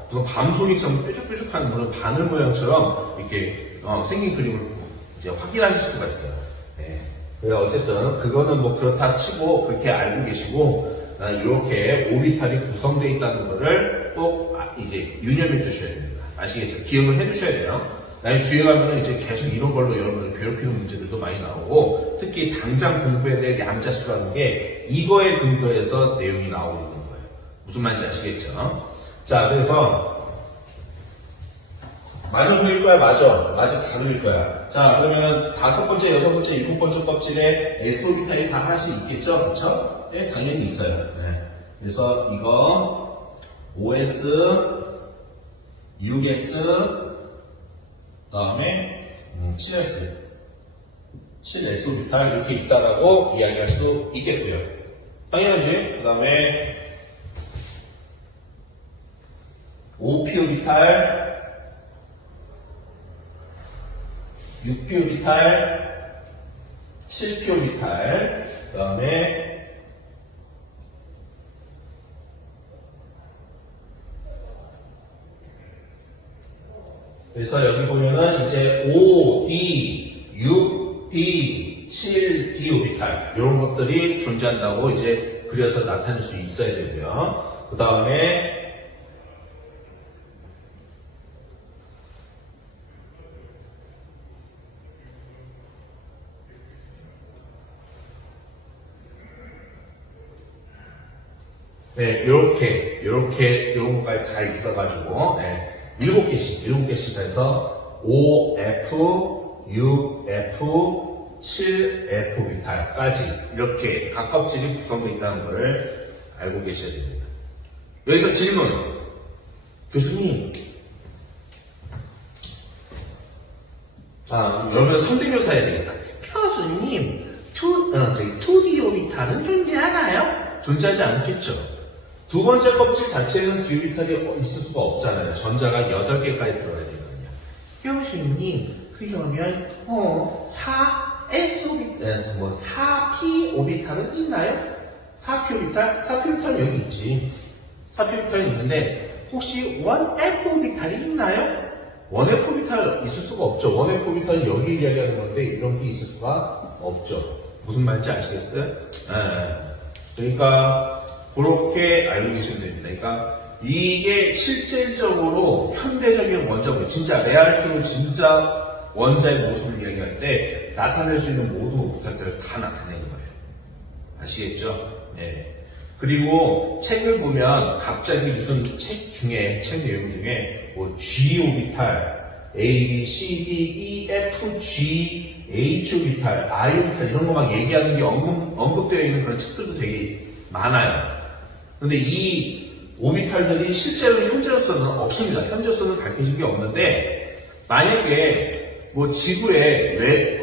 무슨 밤송이처럼 뾰족뾰족한 그런 바늘 모양처럼 이렇게 생긴 그림을 이제 확인하실 수가 있어요. 네. 그래서 어쨌든 그거는 뭐 그렇다 치고 그렇게 알고 계시고 이렇게 오비탈이 구성되어 있다는 거를 꼭 이제 유념해 두셔야 됩니다. 아시겠죠? 기억을 해 두셔야 돼요. 나중에 뒤에 가면은 이제 계속 이런 걸로 여러분을 괴롭히는 문제들도 많이 나오고, 특히 당장 공부해야 될 얌자수라는 게 이거에 근거해서 내용이 나오고 있는 거예요. 무슨 말인지 아시겠죠? 자, 그래서 마저 그릴 거야, 마저 다 그릴 거야. 자, 그러면은 5번째, 6번째, 7번째 껍질에 S오비탈이 다 하나씩 있겠죠? 그쵸? 네, 당연히 있어요. 네. 그래서 이거 5S, 6S, 그 다음에 7S, 7S 오비탈 이렇게 있다라고 이야기할 수 있겠고요. 당연하지. 그 다음에 5P 오비탈, 6P 오비탈, 7P 오비탈, 그 다음에 그래서 여기 보면은 이제 5D, 6D, 7D 오비탈 이런 것들이 존재한다고 이제 그려서 나타낼 수 있어야 되고요. 그 다음에 네, 요렇게 요런 것까지 다 있어가지고 7개씩 해서 5F, 6F, 7F 오비탈까지 이렇게 각 껍질이 구성되어 있다는 것을 알고 계셔야 됩니다. 여기서 질문. 교수님, 여러분 성대묘사 해야 되겠다. 교수님, 2D 오비탈은 존재하나요? 존재하지 않겠죠. 두 번째 껍질 자체에는 D 오비탈이 있을 수가 없잖아요. 전자가 8개까지 들어가야 되거든요. 교수님, 그러면 4S 오비탈, 4P 오비탈은 있나요? 4P 오비탈? 4P 오비탈은 여기 있지. 4P 오비탈은 있는데 혹시 1F 오비탈이 있나요? 1F 오비탈 있을 수가 없죠. 1F 오비탈은 여기 이야기하는 건데 이런 게 있을 수가 없죠. 무슨 말인지 아시겠어요? 그러니까 그렇게 알고 계시면 됩니다. 그러니까 이게 실질적으로 현대적인 원자고 진짜 레알티로 진짜 원자의 모습을 이야기할 때 나타낼 수 있는 모든 오비탈들을 다 나타내는 거예요. 아시겠죠? 네. 그리고 책을 보면 갑자기 무슨 책 내용 중에 뭐 G 오비탈, A, B, C, D, E, F, G, H 오비탈, I 오비탈 이런 거 막 얘기하는 게 언급되어 있는 그런 책들도 되게 많아요. 근데 이 오비탈들이 실제로 현재로서는 없습니다. 현재로서는 밝혀진 게 없는데 만약에 뭐 지구에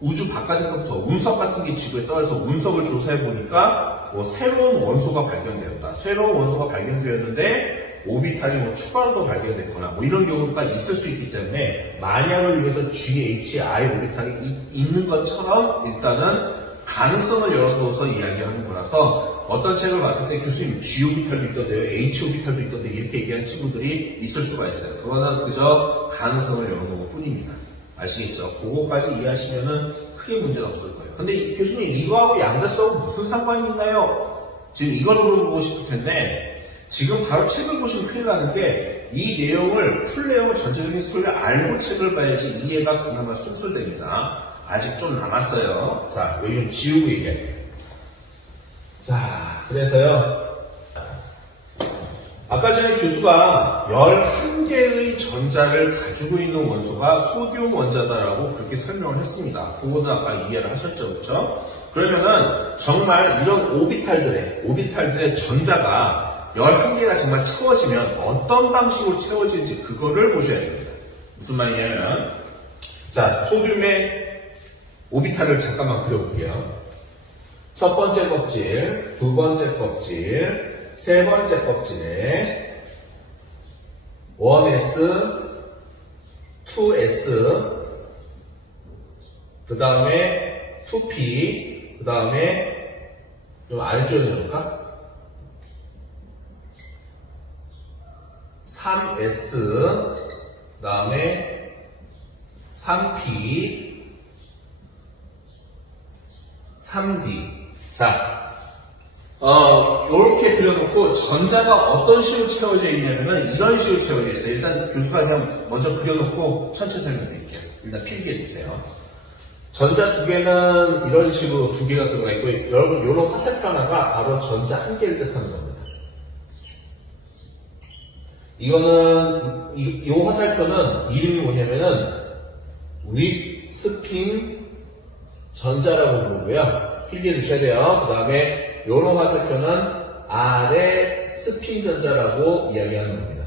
우주 바깥에서부터 운석 같은 게 지구에 떨어져서 운석을 조사해 보니까 뭐 새로운 원소가 발견되었다. 새로운 원소가 발견되었는데 오비탈이 뭐 추가로 발견됐거나 뭐 이런 경우가 있을 수 있기 때문에 만약을 위해서 GHI 오비탈이 있는 것처럼 일단은 가능성을 열어두어서 이야기하는 거라서 어떤 책을 봤을 때 교수님 G 오비탈도 있던데요, H 오비탈도 있던데 이렇게 얘기하는 친구들이 있을 수가 있어요. 그거는 그저 가능성을 열어놓은 것 뿐입니다. 아시겠죠? 그거까지 이해하시면은 크게 문제는 없을 거예요. 근데 교수님 이거하고 양자성은 무슨 상관이 있나요? 지금 이걸 물어보고 싶을 텐데 지금 바로 책을 보시면 큰일 나는 게 이 내용을 풀 내용을 전체적인 스토리를 알고 책을 봐야지 이해가 그나마 술술됩니다. 아직 좀 남았어요. 자, 여기 좀 지우고 얘기할게요. 자, 그래서요. 아까 전에 교수가 11개의 전자를 가지고 있는 원소가 소듐 원자다라고 그렇게 설명을 했습니다. 그거는 아까 이해를 하셨죠, 그렇죠? 그러면은 정말 이런 오비탈들의 전자가 11개가 정말 채워지면 어떤 방식으로 채워지는지 그거를 보셔야 됩니다. 무슨 말이냐면 자, 소듐의 오비탈을 잠깐만 그려볼게요. 첫 번째 껍질, 두 번째 껍질, 세 번째 껍질에 1s, 2s, 그 다음에 2p, 그 다음에 좀 아래쪽에 넣을까? 3s, 그 다음에 3p, 3D. 자, 요렇게 그려놓고 전자가 어떤 식으로 채워져 있냐면은 이런 식으로 채워져 있어요. 일단 교수가 그냥 먼저 그려놓고 천천히 설명드릴게요. 일단 필기해주세요. 전자 두 개는 이런 식으로 두 개가 들어가 있고, 여러분, 요런 화살표 하나가 바로 전자 한 개를 뜻하는 겁니다. 이거는, 이 화살표는 이름이 뭐냐면은, 윗스핀 전자라고 부르고요. 필기해 주셔야 돼요. 그 다음에 요런 화살표는 아래 스핀 전자라고 이야기하는 겁니다.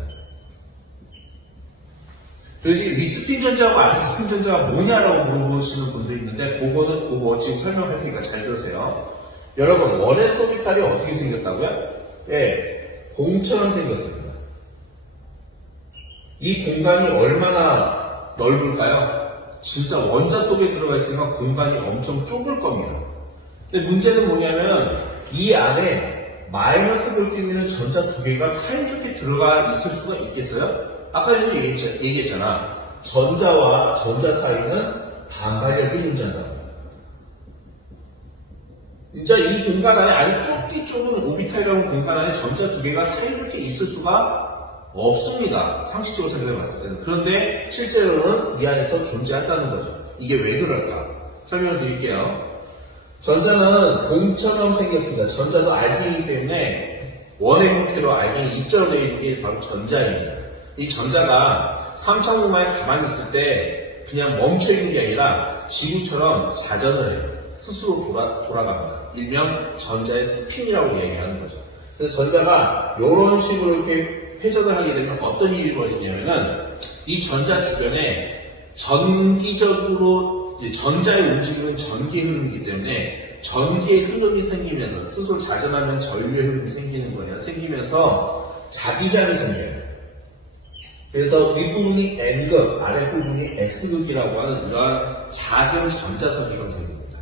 그래서 윗스핀 전자하고 아래 스핀 전자가 뭐냐라고 물어보시는 분도 있는데 그거 지금 설명할 테니까 잘 들으세요. 여러분, 원S 오비탈이 어떻게 생겼다고요? 네, 공처럼 생겼습니다. 이 공간이 얼마나 넓을까요? 진짜 원자 속에 들어가 있으니까 공간이 엄청 좁을 겁니다. 근데 문제는 뭐냐면 이 안에 마이너스 볼륨있는 전자 두 개가 사이좋게 들어가 있을 수가 있겠어요? 아까 얘기했잖아. 전자와 전자 사이는 반발력이 존재한다고. 진짜 이 공간 안에 아주 좁디 좁은 오비탈이라는 공간 안에 전자 두 개가 사이좋게 있을 수가 없습니다. 상식적으로 생각해 봤을 때는. 그런데 실제로는 이 안에서 존재한다는 거죠. 이게 왜 그럴까? 설명을 드릴게요. 전자는 공처럼 생겼습니다. 전자도 알갱이기 때문에 원의 형태로 알갱이 입자로 되어 있는 게 바로 전자입니다. 이 전자가 3,000원만에 가만히 있을 때 그냥 멈춰 있는 게 아니라 지구처럼 자전을 해요. 스스로 돌아갑니다. 일명 전자의 스핀이라고 이야기하는 거죠. 그래서 전자가 이런 식으로 이렇게 회전을 하게 되면 어떤 일이 벌어지냐면은 이 전자 주변에 전기적으로 전자의 움직임은 전기의 흐름이기 때문에 전기의 흐름이 생기면서 스스로 자전하면 전류의 흐름이 생기는 거예요. 생기면서 자기장이 생겨요. 그래서 윗부분이 N극, 아랫부분이 S극이라고 하는 이러한 작은 전자석이 형성됩니다.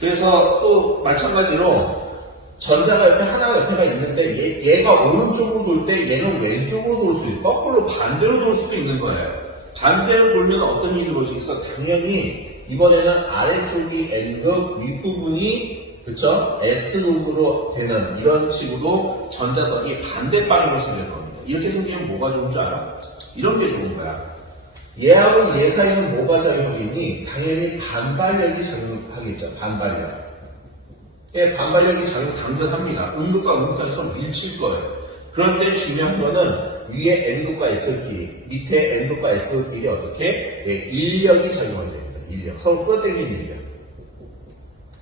그래서 또 마찬가지로 전자가 옆에 하나가 옆에가 있는데 얘가 오른쪽으로 돌 때 얘는 왼쪽으로 돌 수도 있고 거꾸로 반대로 돌 수도 있는 거예요. 반대로 돌면 어떤 일이 벌어지겠어? 당연히 이번에는 아래쪽이 N극, 윗부분이 그쵸? S극으로 되는 이런 식으로 전자석이 반대 방향으로 생길 겁니다. 이렇게 생기면 뭐가 좋은 줄 알아? 이런 게 좋은 거야. 얘하고 얘 사이는 뭐가 작용이니? 당연히 반발력이 작용하겠죠. 반발력. 예, 반발력이 작용 당연합니다. 음극과 음극에서 밀칠 거예요. 그런데 중요한 거는 위에 N극과 S극끼리, 밑에 N극과 S극끼리 어떻게? 예, 인력이 작용하게 됩니다. 인력. 서로 끌어당기는 인력.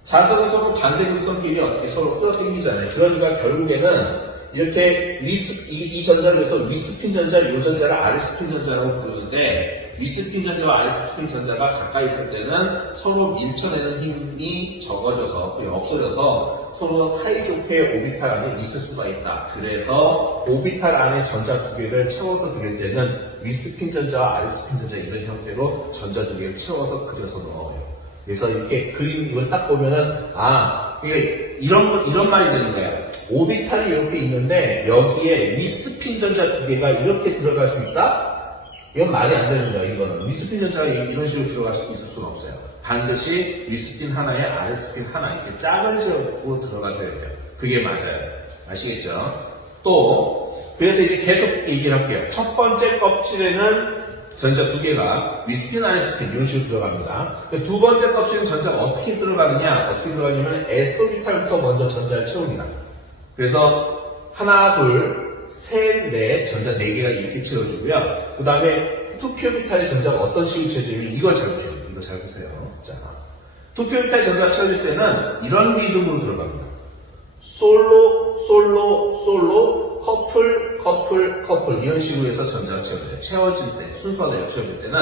자석은 서로 반대 극선끼리 어떻게 서로 끌어당기잖아요. 그러니까 결국에는 이렇게 이 전자를 해서 위스핀 전자, 이 전자를 아르스핀 전자라고 부르는데 위스핀 전자와 아르스핀 전자가 가까이 있을 때는 서로 밀쳐내는 힘이 적어져서 없어져서 서로 사이좋게 오비탈 안에 있을 수가 있다. 그래서 오비탈 안에 전자 두 개를 채워서 그릴 때는 위스핀 전자와 아르스핀 전자 이런 형태로 전자 두 개를 채워서 그려서 넣어요. 그래서 이렇게 그림 이걸 딱 보면은 이게 이런 말이 되는 거야. 오비탈이 이렇게 있는데 여기에 위스핀 전자 두 개가 이렇게 들어갈 수 있다? 이건 말이 안 되는 거야. 이거는 위스핀 전자가 이런 식으로 들어갈 수 있을 수는 없어요. 반드시 위스핀 하나에 아르스핀 하나 이렇게 짝을 지어고 들어가줘야 돼요. 그게 맞아요. 아시겠죠? 또 그래서 이제 계속 얘기를 할게요. 첫 번째 껍질에는 전자 두 개가 위스핀, 아르스핀 이런 식으로 들어갑니다. 두 번째 껍질은 전자가 어떻게 들어가느냐? 어떻게 들어가냐면 S오비탈부터 먼저 전자를 채웁니다. 그래서 하나, 둘, 셋, 넷 전자 4개가 이렇게 채워주고요. 그 다음에 2p오비탈의 전자가 어떤 식으로 채워지냐면 이걸 잘 보세요. 이거 잘 보세요. 자, 2p오비탈 전자가 채워질 때는 이런 리듬으로 들어갑니다. 솔로, 솔로, 솔로, 커플, 커플, 커플 이런 식으로 해서 전자가 채워져요. 채워질 때, 순서대로 채워질 때는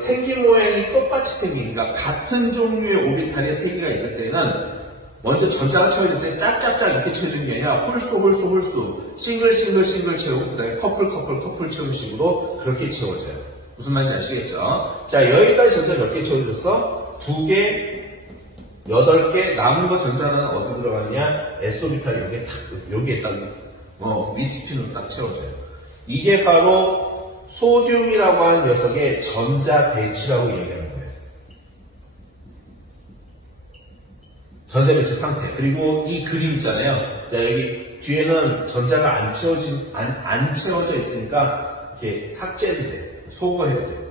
생긴 모양이 똑같이 생기니까 같은 종류의 오비탈이 3개가 있을 때는 먼저 전자가 채워질 때 짝짝짝 이렇게 채워지는 게 아니라 홀수, 홀수, 홀수, 싱글, 싱글, 싱글 채우고 그 다음에 커플, 커플, 커플 채우는 식으로 그렇게 채워져요. 무슨 말인지 아시겠죠? 자, 여기까지 전자 몇 개 채워졌어? 2개, 8개, 남은 거 전자는 어디 들어가느냐? S오비탈 여기에 딱, 위스핀으로 딱 채워져요. 이게 바로 소듐이라고 하는 녀석의 전자 배치라고 얘기하는 거예요. 전자 배치 상태. 그리고 이 그림 있잖아요. 자, 여기 뒤에는 전자가 안 채워져 있으니까, 이렇게 삭제해도 돼요. 소거해도 돼요.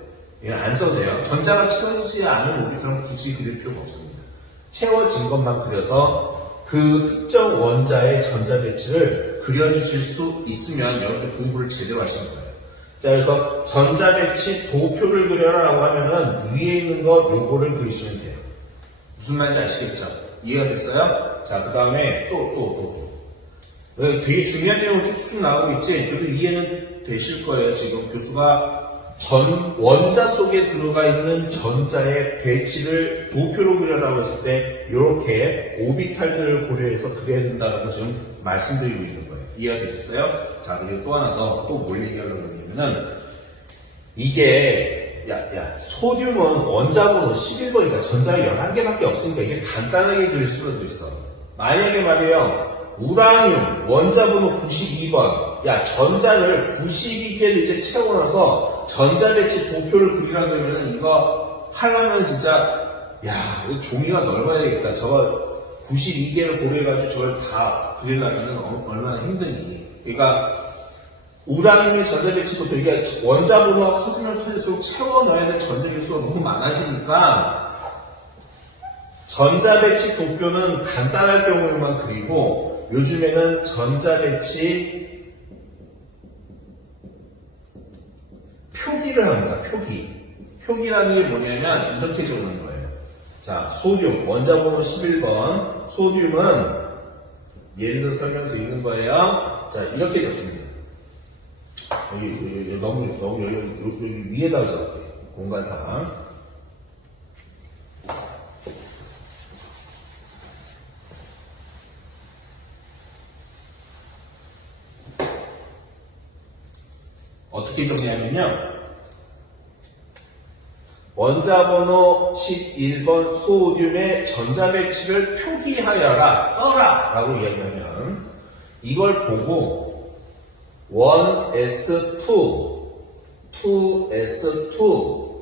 이건 안 써도 돼요. 전자가 채워지지 않은 오비탈은 굳이 그릴 필요가 없습니다. 채워진 것만 그려서 그 특정 원자의 전자 배치를 그려주실 수 있으면 여러분들 공부를 제대로 하시는 거예요. 자, 그래서 전자 배치 도표를 그려라라고 하면은 위에 있는 거 요거를 그리시면 돼요. 무슨 말인지 아시겠죠? 이해가 됐어요? 자, 그 다음에 또. 되게 중요한 내용이 쭉쭉 나오고 있지? 그래도 이해는 되실 거예요. 지금 교수가 원자 속에 들어가 있는 전자의 배치를 도표로 그려라고 했을 때 이렇게 오비탈들을 고려해서 그려야 된다는 걸 지금 말씀드리고 있는 거예요. 이해가 되셨어요? 자, 그리고 또 하나 더, 또 뭘 얘기하려고 그러냐면은 이게 소듐은 원자번호 11번이니까 전자가 11개밖에 없으니까 이게 간단하게 그릴 수도 있어. 만약에 말이에요, 우라늄 원자번호 92번. 전자를 92개를 이제 채워놔서 전자 배치 도표를 그리라 그러면은 이거 하려면 진짜 이거 종이가 넓어야 되겠다. 저거 92개를 고려해가지고 저걸 다 그리려면은 얼마나 힘드니. 그러니까 우라늄의 전자 배치 도표, 이게 원자번호가 커지면 커질수록 채워넣어야 될 전자 개수가 너무 많아지니까 전자 배치 도표는 간단할 경우에만 그리고 요즘에는 전자 배치 표기를 합니다. 표기라는 게 뭐냐면 이렇게 적는 거예요. 자, 소듐 원자번호 11번 소듐은 예를 들어 설명드리는 거예요. 자, 이렇게 됐습니다. 여기 너무 여기 위에다가 적을게요. 공간상. 어떻게 정리하면요. 원자번호 11번 소듐의 전자 배치를 표기하여라, 써라 라고 이야기하면 이걸 보고 1S2, 2S2,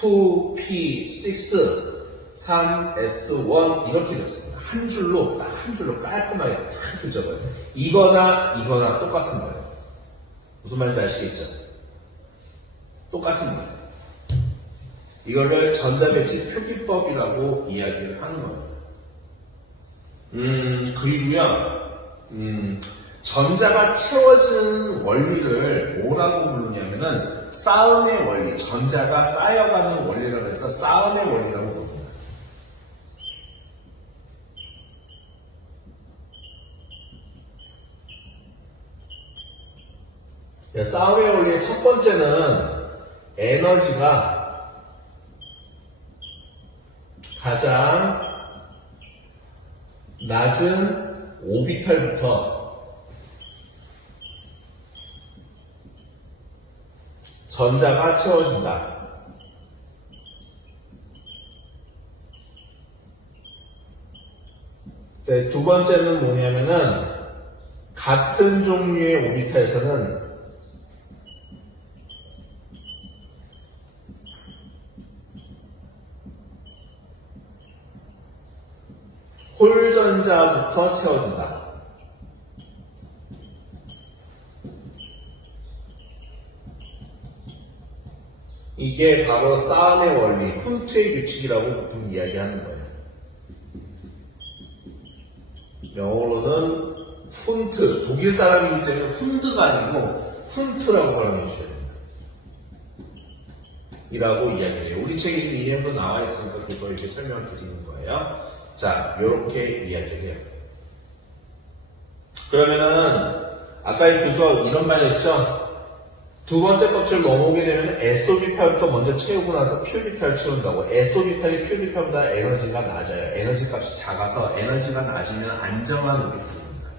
2P6, 3S1 이렇게 됐습니다. 한 줄로 깔끔하게 딱 그려져요. 이거나 똑같은 거예요. 무슨 말인지 아시겠죠? 똑같은 거예요. 이거를 전자배치 표기법이라고 이야기를 하는 겁니다. 그리고요, 전자가 채워지는 원리를 뭐라고 부르냐면은 싸움의 원리, 전자가 쌓여가는 원리라고 해서 싸움의 원리라고 부릅니다. 싸움의 원리의 첫 번째는 에너지가 가장 낮은 오비탈부터 전자가 채워진다. 네, 두 번째는 뭐냐면은 같은 종류의 오비탈에서는 홀 전자부터 채워진다. 이게 바로 싸움의 원리, 훈트의 규칙이라고 보통 이야기하는 거예요. 영어로는 훈트, 독일 사람이기 때문에 훈드가 아니고 훈트라고 발음해 주셔야 됩니다. 이라고 이야기를 해요. 우리 책에 지금 이름도 나와 있으니까 그거 이렇게 설명을 드리는 거예요. 자, 요렇게 이야기를 해요. 그러면은 아까 이 교수가 이런 말을 했죠. 두 번째 껍질을 넘어오게 되면 S오비탈부터 먼저 채우고 나서 P오비탈을 채운다고. S오비탈이 P오비탈보다 에너지가 낮아요. 에너지 값이 작아서 에너지가 낮으면 안정한 오비탈입니다.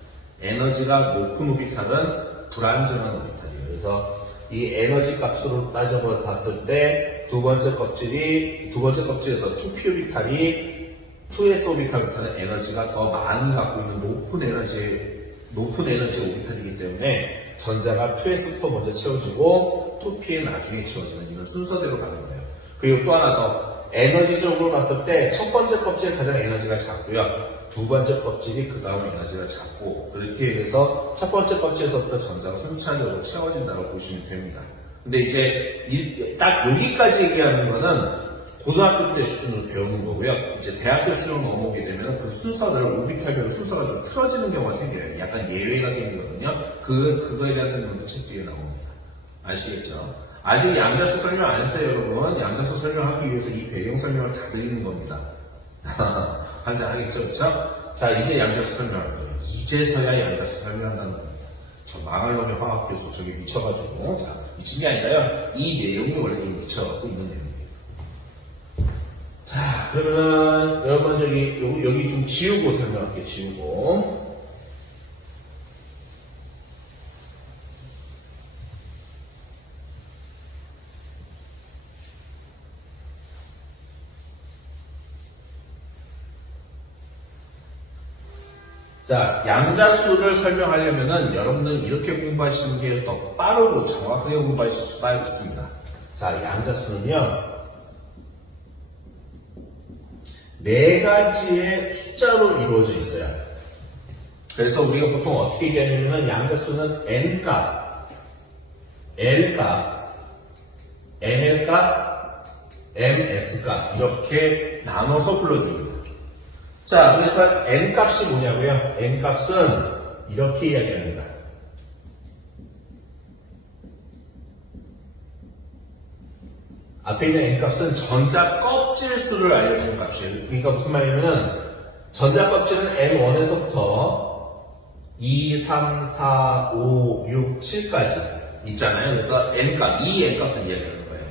에너지가 높은 오비탈은 불안정한 오비탈이에요. 그래서 이 에너지 값으로 따져봤을 때 두 번째 껍질에서 2P 오비탈이 2S 오비탈부터는 에너지가 더 많이 갖고 있는 높은 에너지 오비탈이기 때문에 전자가 2S부터 먼저 채워지고 2P에 나중에 채워지는 이런 순서대로 가는 거예요. 그리고 또 하나 더 에너지적으로 봤을 때 첫 번째 껍질이 가장 에너지가 작고요. 두 번째 껍질이 그 다음 에너지가 작고 그렇게 해서 첫 번째 껍질에서부터 전자가 순차적으로 채워진다고 보시면 됩니다. 근데 이제 딱 여기까지 얘기하는 거는 고등학교 때 수준으로 배우는 거고요. 이제 대학교 수준으로 넘어오게 되면 그 순서를 오비탈별로 순서가 좀 틀어지는 경우가 생겨요. 약간 예외가 생기거든요. 그거에 대한 설명도 책 뒤에 나옵니다. 아시겠죠? 아직 양자수 설명 안 했어요, 여러분. 양자수 설명하기 위해서 이 배경 설명을 다 드리는 겁니다. 환장하겠죠, 그쵸? 자, 이제 양자수 설명할 거예요. 이제서야 양자수 설명한다는 겁니다. 저 망할 놈의 화학 교수 저기 미쳐가지고. 자, 미친 게 아니라요. 이 내용이 원래 좀 미쳐갖고 있는 내용이에요. 자, 그러면은, 여러분, 여기 좀 지우고 설명할게요, 지우고. 자, 양자수를 설명하려면은 여러분들은 이렇게 공부하시는 게 더 빠르고 정확하게 공부하실 수가 있습니다. 자, 양자수는요, 네 가지의 숫자로 이루어져 있어요. 그래서 우리가 보통 어떻게 얘기하냐면 양자수는 n값, l값, ml값, ms값 이렇게 나눠서 불러줍니다. 자, 그래서 n값이 뭐냐고요? n값은 이렇게 이야기합니다. 앞에 있는 n값은 전자 껍질 수를 알려주는 값이에요. 그러니까 무슨 말이냐면은 전자 껍질은 n1에서부터 2, 3, 4, 5, 6, 7까지 있잖아요. 그래서 n값, 이 n값을 이야기하는 거예요.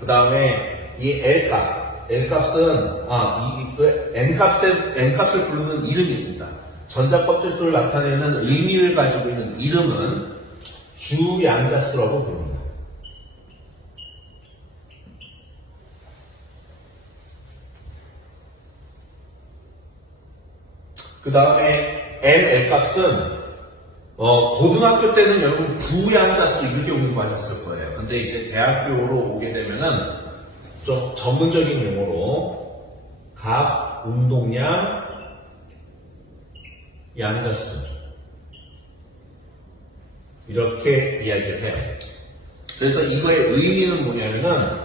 그 다음에 이 L값은 n값을 부르는 이름이 있습니다. 전자 껍질 수를 나타내는 의미를 가지고 있는 이름은 주양자수라고 부릅니다. 그 다음에 L값은 고등학교 때는 여러분 부양자수 이렇게 공부하셨을 거예요. 근데 이제 대학교로 오게 되면은 좀 전문적인 용어로 값, 운동량, 양자수 이렇게 이야기를 해요. 그래서 이거의 의미는 뭐냐면은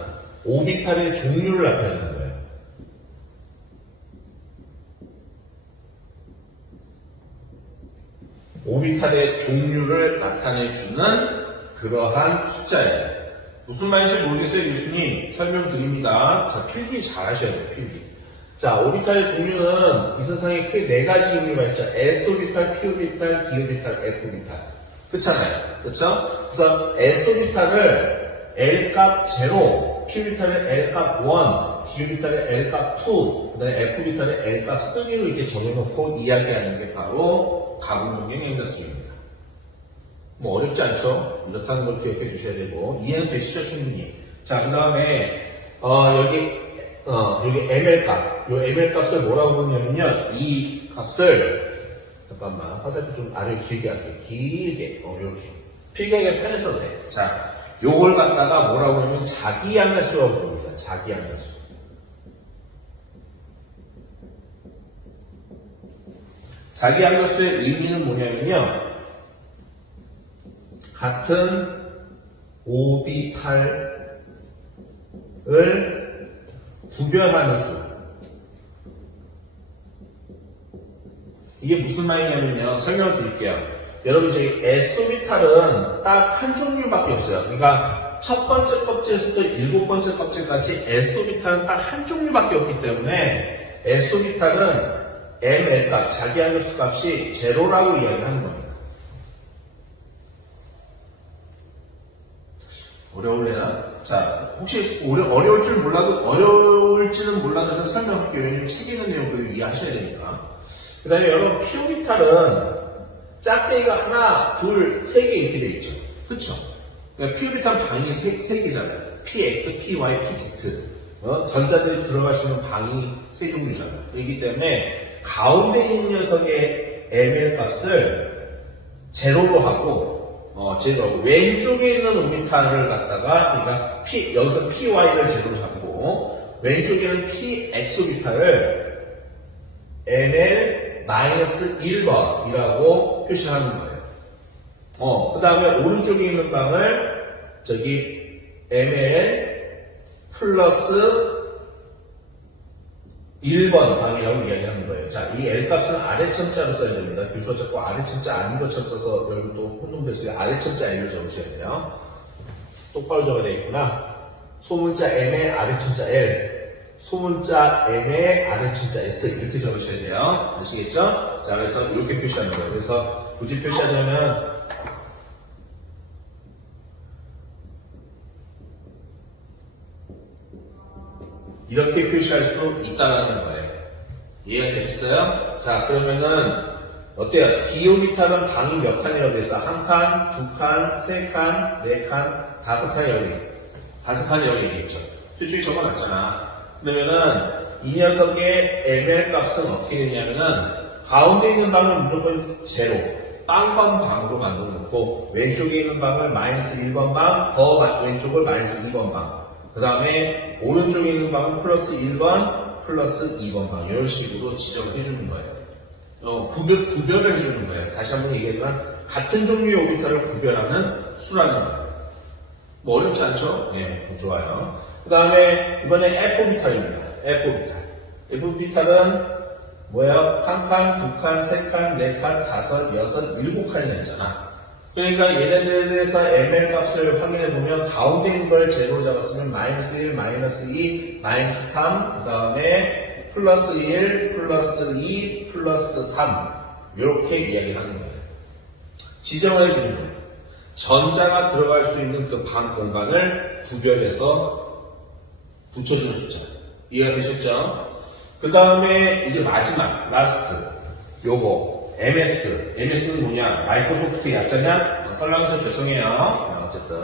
오비탈의 종류를 나타내는 거예요. 오비탈의 종류를 나타내주는 그러한 숫자예요. 무슨 말인지 모르겠어요, 교수님. 설명드립니다. 자, 필기 잘 하셔야 돼요, 필기. 자, 오비탈의 종류는 이 세상에 크게 네 가지 종류가 있죠. S오비탈, P오비탈, D오비탈, F오비탈. 그렇잖아요. 그렇죠? 그래서 S 오비탈을 L 값 0, P 오비탈을 L 값 1, D 오비탈을 L 값 2, 그다음에 F 오비탈을 L 값 3로 이렇게 정해놓고 이야기하는 게 바로 가공동경 양자수입니다. 뭐 어렵지 않죠? 이렇다는 걸 기억해 주셔야 되고 이해는 되시죠 충분히. 자, 그 다음에 여기 ML 값, 요 ML 값을 뭐라고 부르냐면요, 이 값을 잠깐만 화살표 좀 아래로 길게 할게. 길게 이렇게 필기하기가 편해서 그래. 자, 요걸 갖다가 뭐라고 하냐면 자기 양자수라고 부릅니다. 자기 양자수. 자기 양자수의 의미는 뭐냐면요, 같은 오비탈을 구별하는 수. 이게 무슨 말이냐면요, 설명을 드릴게요. 여러분, 저희 S오비탈은 딱 한 종류밖에 없어요. 그러니까 첫 번째 껍질에서부터 일곱 번째 껍질까지 S오비탈은 딱 한 종류밖에 없기 때문에 S오비탈은 ML 값, 자기 양자수 값이 제로라고 이야기하는 겁니다. 어려울래나? 자, 혹시 어려울 줄 몰라도, 어려울지는 몰라도 설명할게요. 왜냐면 책에 있는 내용들을 이해하셔야 되니까. 그 다음에 여러분, P오비탈은 짝대기가 하나, 둘, 세 개 이렇게 돼 있죠. 그쵸? 그러니까 P오비탈 방이 세 개잖아요. PX, PY, PZ. 전자들이 들어갈 수 있는 방이 세 종류잖아요. 그렇기 때문에 가운데 있는 녀석의 ML 값을 제로로 하고, 제로하고, 왼쪽에 있는 오비탈을 갖다가, 그러니까 여기서 PY를 제로로 잡고, 왼쪽에는 PX 오비탈을 NL-1번이라고 표시하는 거예요. 그 다음에 오른쪽에 있는 방을, ML 플러스 1번 방이라고 이야기하는 거예요. 자, 이 L 값은 아래 첨자로 써야 됩니다. 교수가 자꾸 아래 첨자 아닌 것처럼 써서 여러분도 혼동돼서 아래 첨자 L을 적으셔야 돼요. 똑바로 적어야 되겠구나. 소문자 M의 아래 첨자 L, 소문자 M의 아래 첨자 S 이렇게 적으셔야 돼요. 아시겠죠? 자, 그래서 이렇게 표시하는 거예요. 그래서 굳이 표시하자면 이렇게 표시할 수 있다는 거예요. 이해가 되셨어요? 자, 그러면은 어때요? D오비탈은 방이 몇 칸이라고 돼있어? 한 칸, 두 칸, 세 칸, 네 칸, 다섯 칸이라고 다섯 칸이라고 얘기했죠. 표쪽이 적어놨잖아. 그러면은 이 녀석의 ML 값은 어떻게 되냐면은 가운데 있는 방은 무조건 제로, 빵번 방으로 만들어 놓고 왼쪽에 있는 방을 마이너스 1번 방, 더 왼쪽을 마이너스 2번 방, 그 다음에 오른쪽에 있는 방은 플러스 1번, 플러스 2번 방 이런 식으로 지정을 해주는 거예요. 구별을 해주는 거예요. 다시 한번 얘기하지만 같은 종류의 오비탈을 구별하는 수라는 거예요. 뭐 어렵지 않죠? 예, 좋아요. 그 다음에 이번에 F오비탈입니다. F오비탈은 뭐야? 한 칸, 두 칸, 세 칸, 네 칸, 다섯, 여섯, 일곱 칸이나 있잖아. 그러니까 얘네들에 대해서 ML 값을 확인해보면 가운데 있는 걸 제로로 잡았으면 마이너스 1, 마이너스 2, 마이너스 3, 그 다음에 플러스 1, 플러스 2, 플러스 3 이렇게 이야기를 하는 거예요. 지정을 해주는 거예요. 전자가 들어갈 수 있는 그 방 공간을 구별해서 붙여주는 숫자. 이해가 되셨죠? 그 다음에 이제 마지막, 라스트. 요거. MS는 뭐냐? 마이크로소프트 약자냐? 썰랑해서 죄송해요. 어쨌든.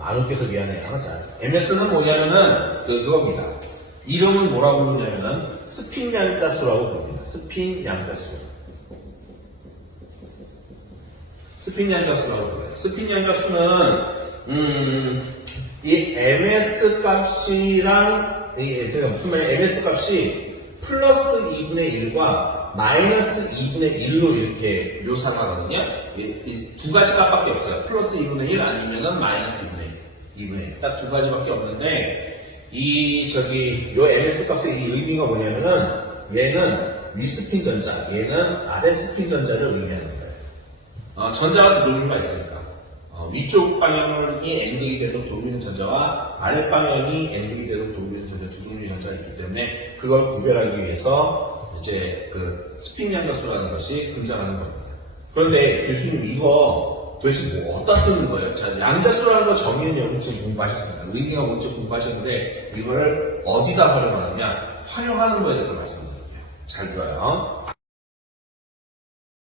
안 웃겨서 미안해요. 자, MS는 뭐냐면은, 그겁니다. 이름은 뭐라고 부르냐면은, 스핀 양자수라고 부릅니다. 스핀 양자수. 스핀 양자수라고 불러요. 스핀 양자수는, 이 MS 값이랑, 그러니까 무슨 말이야? MS 값이 플러스 2분의 1과 마이너스 2분의 1로 이렇게 묘사를 하거든요. 이 두 가지 값밖에 없어요. 플러스 2분의 1 아니면은 마이너스 2분의 1. 딱 두 가지밖에 없는데, 요 MS 값의 이 의미가 뭐냐면은, 얘는 위스핀 전자, 얘는 아래 스핀 전자를 의미하는 거예요. 전자가 두 종류가 있습니다. 위쪽 방향이 N극이 되도록 돌리는 전자와 아래 방향이 N극이 되도록 돌리는 전자 두 종류의 전자가 있기 때문에 그걸 구별하기 위해서 이제 그 스핀 양자수라는 것이 등장하는 겁니다. 그런데 교수님 이거 도대체 뭐 어디다 쓰는 거예요? 자, 양자수라는 거 정의는 여러분 지금 공부하셨습니다. 의미가 뭔지 공부하셨는데 이거를 어디다 활용하느냐? 활용하는 거에 대해서 말씀드릴게요. 잘 들어요.